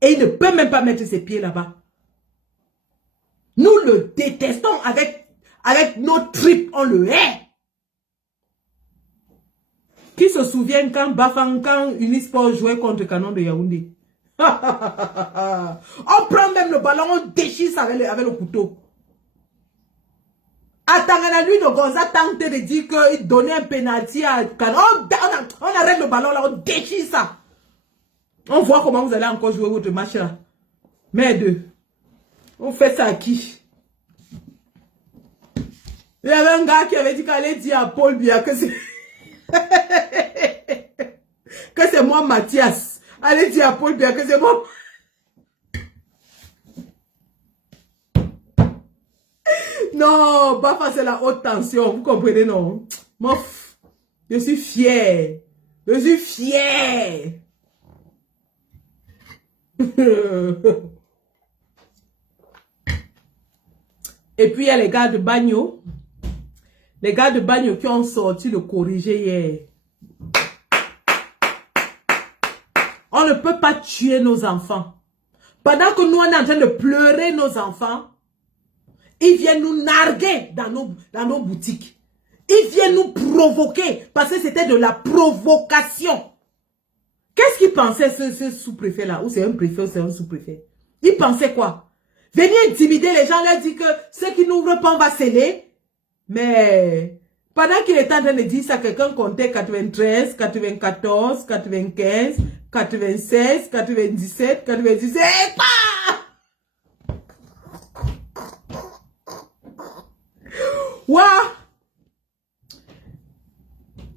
Et il ne peut même pas mettre ses pieds là-bas. Nous le détestons avec nos tripes. On le hait. Qui se souvient quand Bafang, quand Unisport jouait contre Canon de Yaoundé? On prend même le ballon, on déchire ça avec le couteau. Attends, lui, de Gonza tentait de dire qu'il donnait un pénalty à Canon. On arrête le ballon là, on déchire ça. On voit comment vous allez encore jouer votre match là. Merde. On fait ça à qui? Il y avait un gars qui avait dit qu'il allait dire à Paul Biya que c'est... que c'est moi Mathias. Allez dire à Paul Biya que c'est moi. Non, Bafa c'est la haute tension, vous comprenez non? Mof, je suis fier. Je suis fier. Et puis il y a les gars de Bagno. Les gars de Bagno qui ont sorti le corrigé hier. On ne peut pas tuer nos enfants. Pendant que nous, on est en train de pleurer nos enfants, ils viennent nous narguer dans nos boutiques. Ils viennent nous provoquer parce que c'était de la provocation. Qu'est-ce qu'ils pensaient, ce sous-préfet-là? Ou c'est un préfet ou c'est un sous-préfet? Ils pensaient quoi? Venir intimider les gens, leur dire que ceux qui n'ouvrent pas, on va sceller. Mais pendant qu'il était en train de dire ça, quelqu'un comptait 93, 94, 95, 96, 97, 97. Ouah!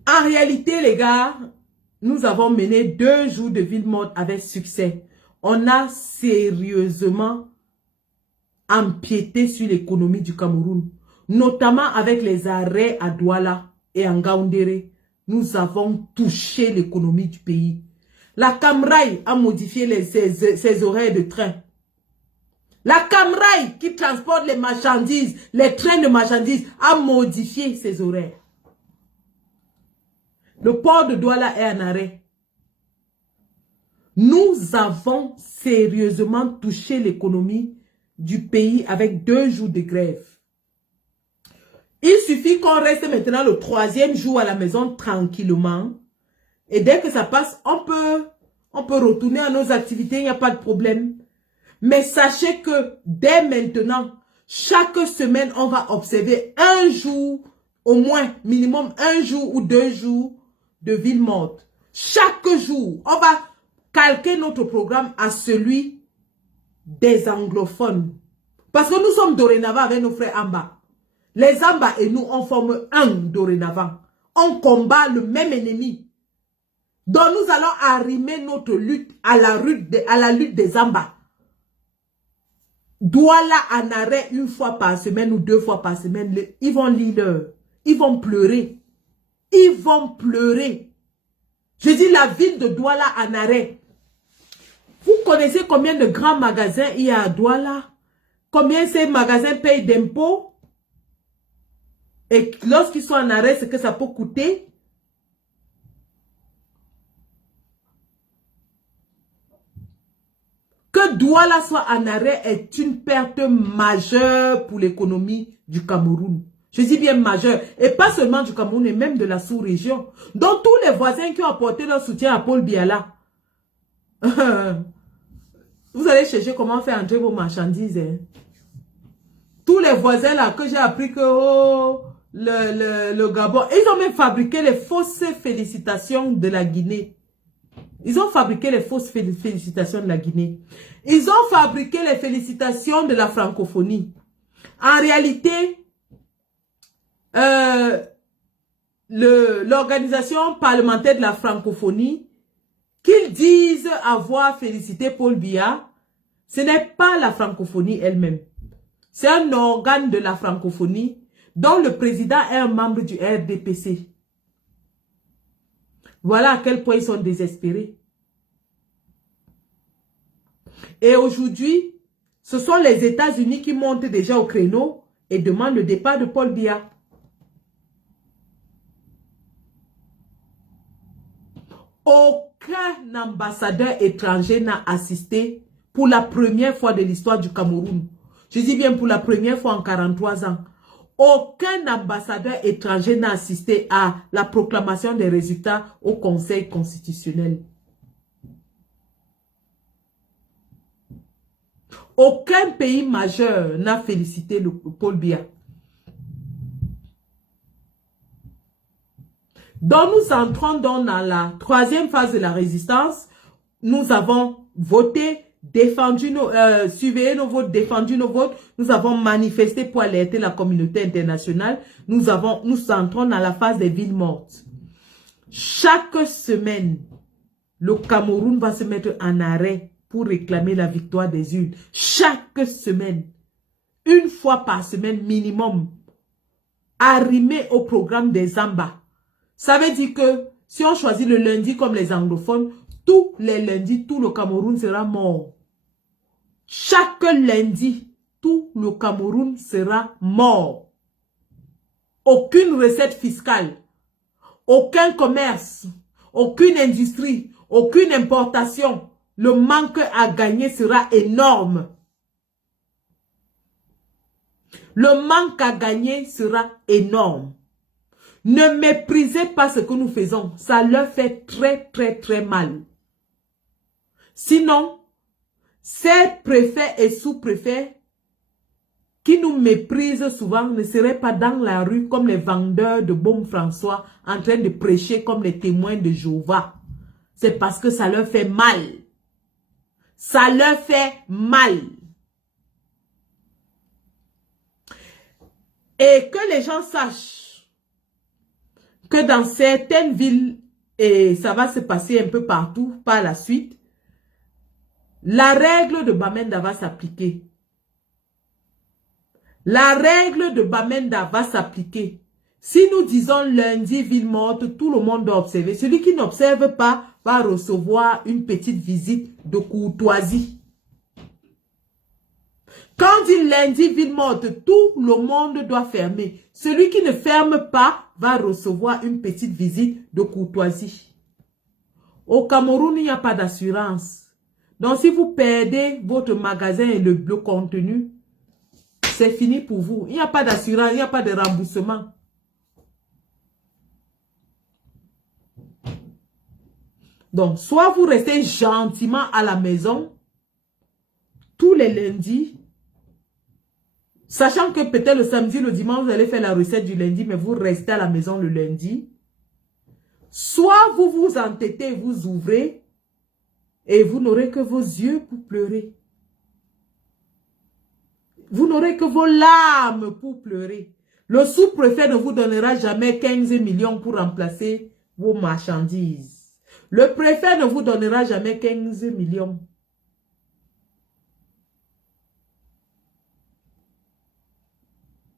En réalité, les gars, nous avons mené 2 jours de ville morte avec succès. On a sérieusement empiété sur l'économie du Cameroun, notamment avec les arrêts à Douala et en Ngaoundéré. Nous avons touché l'économie du pays. La Camraï a modifié ses horaires de train. La Camraï qui transporte les marchandises, les trains de marchandises, a modifié ses horaires. Le port de Douala est en arrêt. Nous avons sérieusement touché l'économie du pays avec 2 jours de grève. Il suffit qu'on reste maintenant le 3e jour à la maison tranquillement. Et dès que ça passe, on peut retourner à nos activités, il n'y a pas de problème. Mais sachez que dès maintenant, chaque semaine, on va observer un jour, au moins minimum 1 jour ou 2 jours de ville morte. Chaque jour, on va calquer notre programme à celui des anglophones. Parce que nous sommes dorénavant avec nos frères Amba. Les Amba et nous, on forme un dorénavant. On combat le même ennemi. Donc nous allons arrimer notre lutte à la lutte des Amba. Douala en arrêt 1 fois par semaine ou 2 fois par semaine. Ils vont lire. Ils vont pleurer. Ils vont pleurer. Je dis la ville de Douala en arrêt. Vous connaissez combien de grands magasins il y a à Douala? Combien ces magasins payent d'impôts? Et lorsqu'ils sont en arrêt, ce que ça peut coûter? Que Douala soit en arrêt est une perte majeure pour l'économie du Cameroun. Je dis bien majeure. Et pas seulement du Cameroun, mais même de la sous-région. Donc tous les voisins qui ont apporté leur soutien à Paul Biya là, vous allez chercher comment faire entrer vos marchandises. Hein. Tous les voisins là que j'ai appris que le Gabon, ils ont même fabriqué les fausses félicitations de la Guinée. Ils ont fabriqué les fausses félicitations de la Guinée. Ils ont fabriqué les félicitations de la francophonie. En réalité, l'organisation parlementaire de la francophonie, qu'ils disent avoir félicité Paul Biya, ce n'est pas la francophonie elle-même. C'est un organe de la francophonie dont le président est un membre du RDPC. Voilà à quel point ils sont désespérés. Et aujourd'hui, ce sont les États-Unis qui montent déjà au créneau et demandent le départ de Paul Biya. Aucun ambassadeur étranger n'a assisté pour la première fois de l'histoire du Cameroun. Je dis bien pour la première fois en 43 ans. Aucun ambassadeur étranger n'a assisté à la proclamation des résultats au Conseil constitutionnel. Aucun pays majeur n'a félicité le Paul Biya. Donc nous entrons dans la troisième phase de la résistance. Nous avons voté, défendu surveillé nos votes, défendu nos votes. Nous avons manifesté pour alerter la communauté internationale. Nous entrons dans la phase des villes mortes. Chaque semaine, le Cameroun va se mettre en arrêt pour réclamer la victoire des urnes. Chaque semaine, une fois par semaine minimum, arrimé au programme des Zamba. Ça veut dire que si on choisit le lundi comme les anglophones, tous les lundis, tout le Cameroun sera mort. Chaque lundi, tout le Cameroun sera mort. Aucune recette fiscale, aucun commerce, aucune industrie, aucune importation. Le manque à gagner sera énorme. Le manque à gagner sera énorme. Ne méprisez pas ce que nous faisons. Ça leur fait très, très, très mal. Sinon, ces préfets et sous-préfets qui nous méprisent souvent ne seraient pas dans la rue comme les vendeurs de Baume François en train de prêcher comme les témoins de Jéhovah. C'est parce que ça leur fait mal. Ça leur fait mal. Et que les gens sachent que dans certaines villes, et ça va se passer un peu partout par la suite, la règle de Bamenda va s'appliquer. La règle de Bamenda va s'appliquer. Si nous disons lundi, ville morte, tout le monde doit observer. Celui qui n'observe pas va recevoir une petite visite de courtoisie. Quand on dit lundi, ville morte, tout le monde doit fermer. Celui qui ne ferme pas va recevoir une petite visite de courtoisie. Au Cameroun, il n'y a pas d'assurance. Donc, si vous perdez votre magasin et le contenu, c'est fini pour vous. Il n'y a pas d'assurance, il n'y a pas de remboursement. Donc, soit vous restez gentiment à la maison, tous les lundis, sachant que peut-être le samedi, le dimanche, vous allez faire la recette du lundi, mais vous restez à la maison le lundi. Soit vous vous entêtez, vous ouvrez, et vous n'aurez que vos yeux pour pleurer. Vous n'aurez que vos larmes pour pleurer. Le sous-préfet ne vous donnera jamais 15 millions pour remplacer vos marchandises. Le préfet ne vous donnera jamais 15 millions.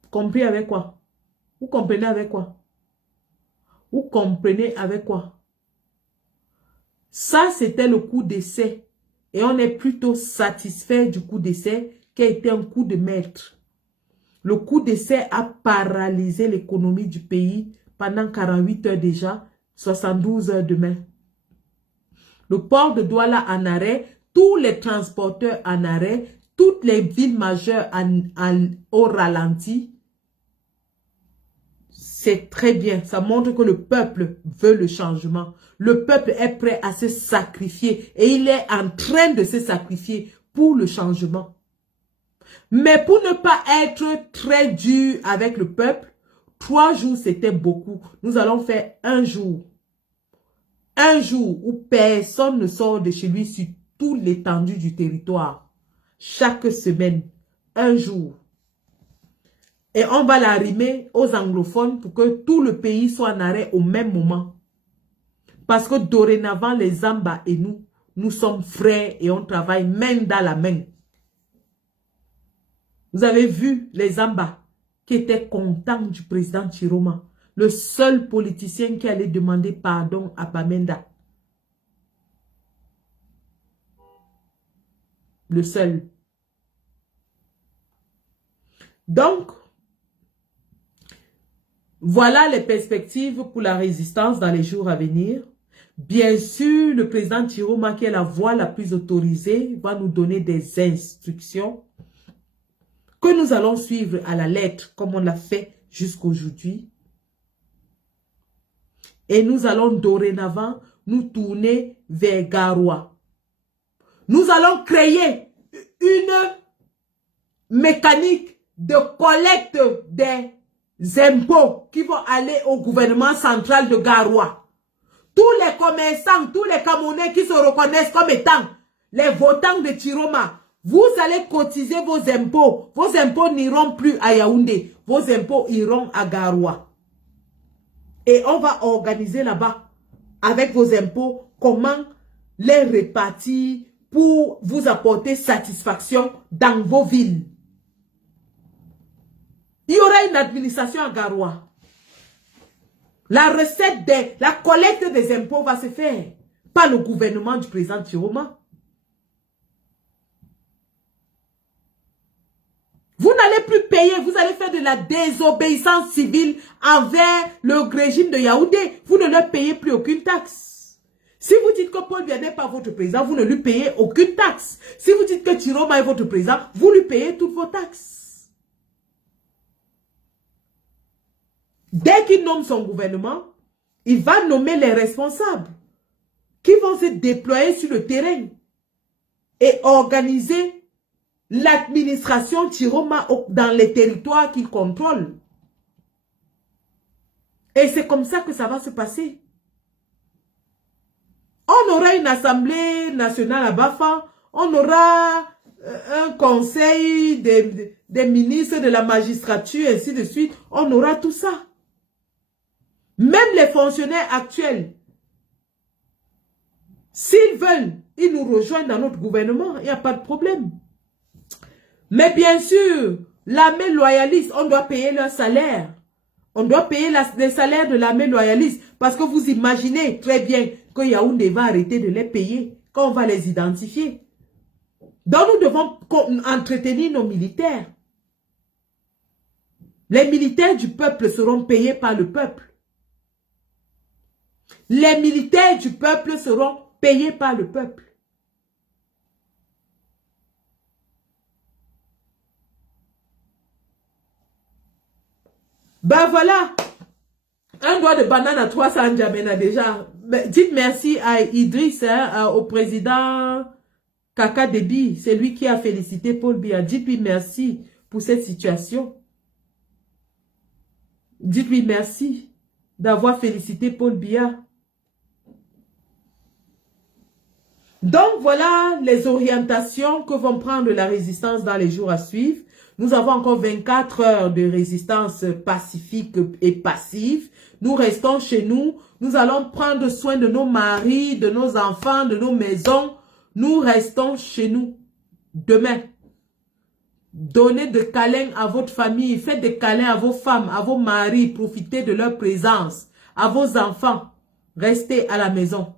Compris avec quoi? Vous comprenez avec quoi? Vous comprenez avec quoi? Ça, c'était le coup d'essai. Et on est plutôt satisfait du coup d'essai qui a été un coup de maître. Le coup d'essai a paralysé l'économie du pays pendant 48 heures déjà, 72 heures demain. Le port de Douala en arrêt, tous les transporteurs en arrêt, toutes les villes majeures au ralenti. C'est très bien. Ça montre que le peuple veut le changement. Le peuple est prêt à se sacrifier et il est en train de se sacrifier pour le changement. Mais pour ne pas être très dur avec le peuple, 3 jours c'était beaucoup. Nous allons faire un jour. Un jour où personne ne sort de chez lui sur toute l'étendue du territoire. Chaque semaine, un jour. Et on va l'arrimer aux anglophones pour que tout le pays soit en arrêt au même moment. Parce que dorénavant, les Zamba et nous sommes frères et on travaille main dans la main. Vous avez vu les Zamba qui étaient contents du président Chiroma. Le seul politicien qui allait demander pardon à Bamenda. Le seul. Donc, voilà les perspectives pour la résistance dans les jours à venir. Bien sûr, le président Chiroma, qui est la voix la plus autorisée, va nous donner des instructions que nous allons suivre à la lettre, comme on l'a fait jusqu'aujourd'hui. Et nous allons dorénavant nous tourner vers Garoua. Nous allons créer une mécanique de collecte des impôts qui vont aller au gouvernement central de Garoua. Tous les commerçants, tous les Camerounais qui se reconnaissent comme étant les votants de Chiroma, vous allez cotiser vos impôts. Vos impôts n'iront plus à Yaoundé. Vos impôts iront à Garoua. Et on va organiser là-bas, avec vos impôts, comment les répartir pour vous apporter satisfaction dans vos villes. Il y aura une administration à Garoua. La la collecte des impôts va se faire par le gouvernement du président Chiroma. Vous n'allez plus payer, vous allez faire de la désobéissance civile envers le régime de Yaoundé. Vous ne leur payez plus aucune taxe. Si vous dites que Paul Biya n'est pas votre président, vous ne lui payez aucune taxe. Si vous dites que Chiroma est votre président, vous lui payez toutes vos taxes. Dès qu'il nomme son gouvernement, il va nommer les responsables qui vont se déployer sur le terrain et organiser l'administration Chiroma dans les territoires qu'il contrôle. Et c'est comme ça que ça va se passer. On aura une assemblée nationale à Bafa, on aura un conseil des ministres de la magistrature, ainsi de suite. On aura tout ça. Même les fonctionnaires actuels, s'ils veulent, ils nous rejoignent dans notre gouvernement, il n'y a pas de problème. Mais bien sûr, l'armée loyaliste, on doit payer leur salaire. On doit payer les salaires de l'armée loyaliste. Parce que vous imaginez très bien que Yaoundé va arrêter de les payer quand on va les identifier. Donc nous devons entretenir nos militaires. Les militaires du peuple seront payés par le peuple. Les militaires du peuple seront payés par le peuple. Ben voilà, un doigt de banane à 300 Djamena déjà. Dites merci à Idriss, au président Kaka Debi. C'est lui qui a félicité Paul Biya. Dites-lui merci pour cette situation. Dites-lui merci d'avoir félicité Paul Biya. Donc voilà les orientations que vont prendre la résistance dans les jours à suivre. Nous avons encore 24 heures de résistance pacifique et passive. Nous restons chez nous. Nous allons prendre soin de nos maris, de nos enfants, de nos maisons. Nous restons chez nous. Demain, donnez de câlins à votre famille. Faites des câlins à vos femmes, à vos maris. Profitez de leur présence. À vos enfants. Restez à la maison.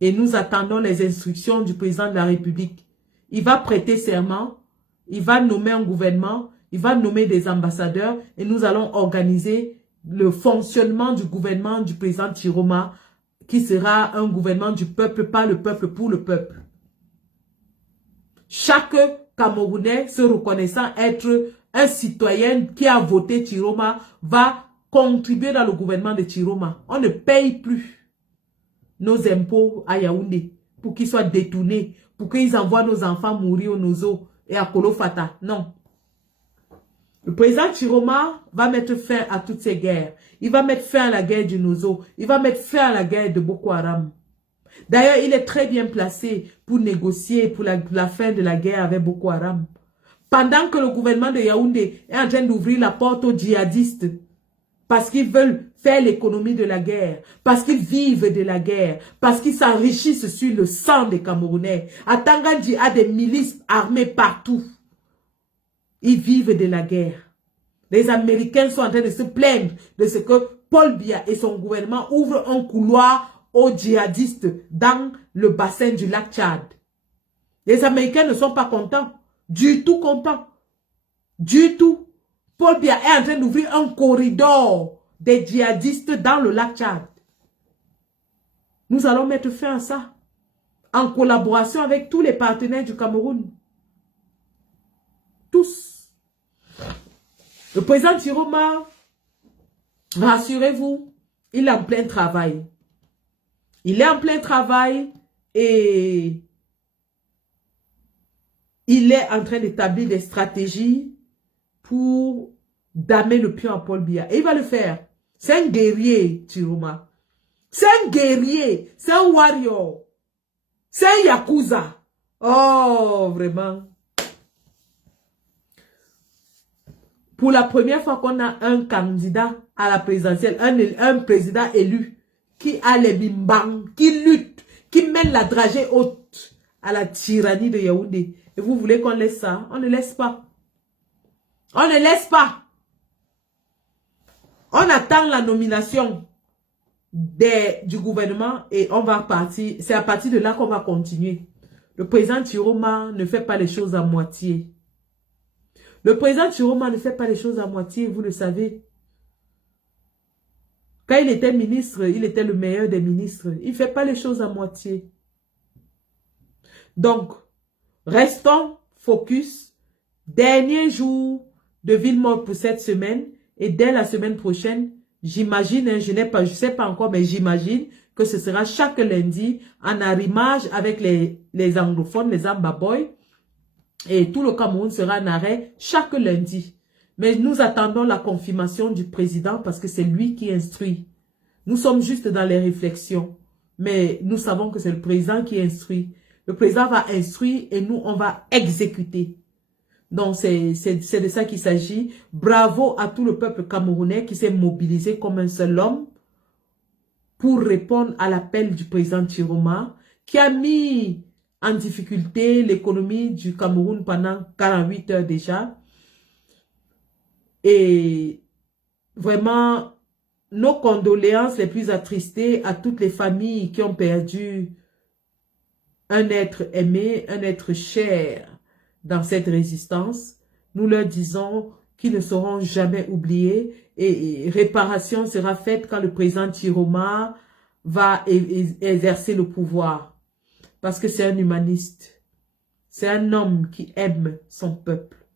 Et nous attendons les instructions du président de la République. Il va prêter serment. Il va nommer un gouvernement, il va nommer des ambassadeurs et nous allons organiser le fonctionnement du gouvernement du président Chiroma qui sera un gouvernement du peuple, par le peuple, pour le peuple. Chaque Camerounais se reconnaissant être un citoyen qui a voté Chiroma va contribuer dans le gouvernement de Chiroma. On ne paye plus nos impôts à Yaoundé pour qu'ils soient détournés, pour qu'ils envoient nos enfants mourir au Nozo et à Kolofata. Non. Le président Chiroma va mettre fin à toutes ces guerres. Il va mettre fin à la guerre du Nozo. Il va mettre fin à la guerre de Boko Haram. D'ailleurs, il est très bien placé pour négocier pour la fin de la guerre avec Boko Haram. Pendant que le gouvernement de Yaoundé est en train d'ouvrir la porte aux djihadistes, parce qu'ils veulent faire l'économie de la guerre, parce qu'ils vivent de la guerre, parce qu'ils s'enrichissent sur le sang des Camerounais. À Tangandji, il y a des milices armées partout. Ils vivent de la guerre. Les Américains sont en train de se plaindre de ce que Paul Biya et son gouvernement ouvrent un couloir aux djihadistes dans le bassin du lac Tchad. Les Américains ne sont pas contents, du tout contents, du tout. Paul Biya est en train d'ouvrir un corridor des djihadistes dans le lac Tchad. Nous allons mettre fin à ça. En collaboration avec tous les partenaires du Cameroun. Tous. Le président Tiroma, rassurez-vous, il est en plein travail. Il est en plein travail et il est en train d'établir des stratégies pour damer le pion à Paul Biya. Et il va le faire. C'est un guerrier, Tiroma. C'est un guerrier. C'est un warrior. C'est un yakuza. Oh, vraiment. Pour la première fois qu'on a un candidat à la présidentielle, un président élu qui a les bimbang, qui lutte, qui mène la dragée haute à la tyrannie de Yaoundé. Et vous voulez qu'on laisse ça? On ne laisse pas. On ne laisse pas. On attend la nomination du gouvernement et on va partir. C'est à partir de là qu'on va continuer. Le président Tiroma ne fait pas les choses à moitié. Le président Tiroma ne fait pas les choses à moitié, vous le savez. Quand il était ministre, il était le meilleur des ministres. Il ne fait pas les choses à moitié. Donc, restons focus. Dernier jour de Villemort pour cette semaine. Et dès la semaine prochaine, j'imagine, hein, je ne sais pas encore, mais j'imagine que ce sera chaque lundi en arrimage avec les anglophones, les ambaboys. Et tout le Cameroun sera en arrêt chaque lundi. Mais nous attendons la confirmation du président parce que c'est lui qui instruit. Nous sommes juste dans les réflexions. Mais nous savons que c'est le président qui instruit. Le président va instruire et nous, on va exécuter. Donc, c'est de ça qu'il s'agit. Bravo à tout le peuple camerounais qui s'est mobilisé comme un seul homme pour répondre à l'appel du président Tiroma, qui a mis en difficulté l'économie du Cameroun pendant 48 heures déjà. Et vraiment, nos condoléances les plus attristées à toutes les familles qui ont perdu un être aimé, un être cher dans cette résistance. Nous leur disons qu'ils ne seront jamais oubliés et réparation sera faite quand le président Tiroma va exercer le pouvoir. Parce que c'est un humaniste. C'est un homme qui aime son peuple.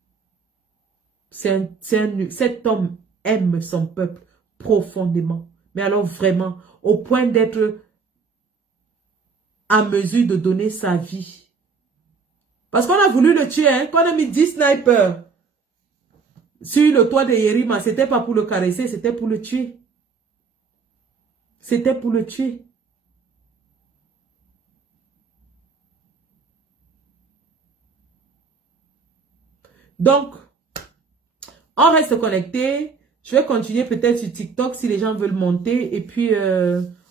Cet homme aime son peuple profondément. Mais alors vraiment, au point d'être en mesure de donner sa vie. Parce qu'on a voulu le tuer, hein, qu'on a mis 10 snipers sur le toit de Yerima, c'était pas pour le caresser, c'était pour le tuer. C'était pour le tuer. Donc, on reste connecté. Je vais continuer peut-être sur TikTok si les gens veulent monter. Et puis,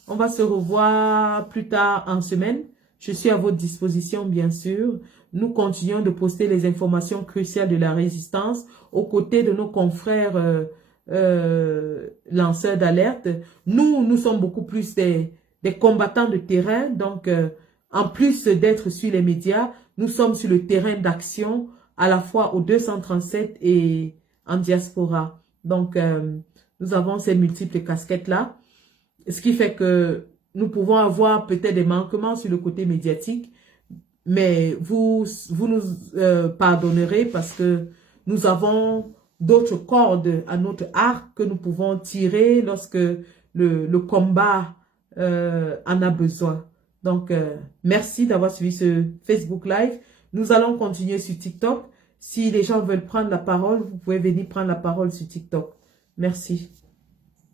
on va se revoir plus tard en semaine. Je suis à votre disposition, bien sûr. Nous continuons de poster les informations cruciales de la résistance aux côtés de nos confrères lanceurs d'alerte. Nous sommes beaucoup plus des combattants de terrain. Donc, en plus d'être sur les médias, nous sommes sur le terrain d'action à la fois au 237 et en diaspora. Donc, nous avons ces multiples casquettes-là. Ce qui fait que nous pouvons avoir peut-être des manquements sur le côté médiatique. Mais vous nous pardonnerez parce que nous avons d'autres cordes à notre arc que nous pouvons tirer lorsque le combat en a besoin. Donc, merci d'avoir suivi ce Facebook Live. Nous allons continuer sur TikTok. Si les gens veulent prendre la parole, vous pouvez venir prendre la parole sur TikTok. Merci.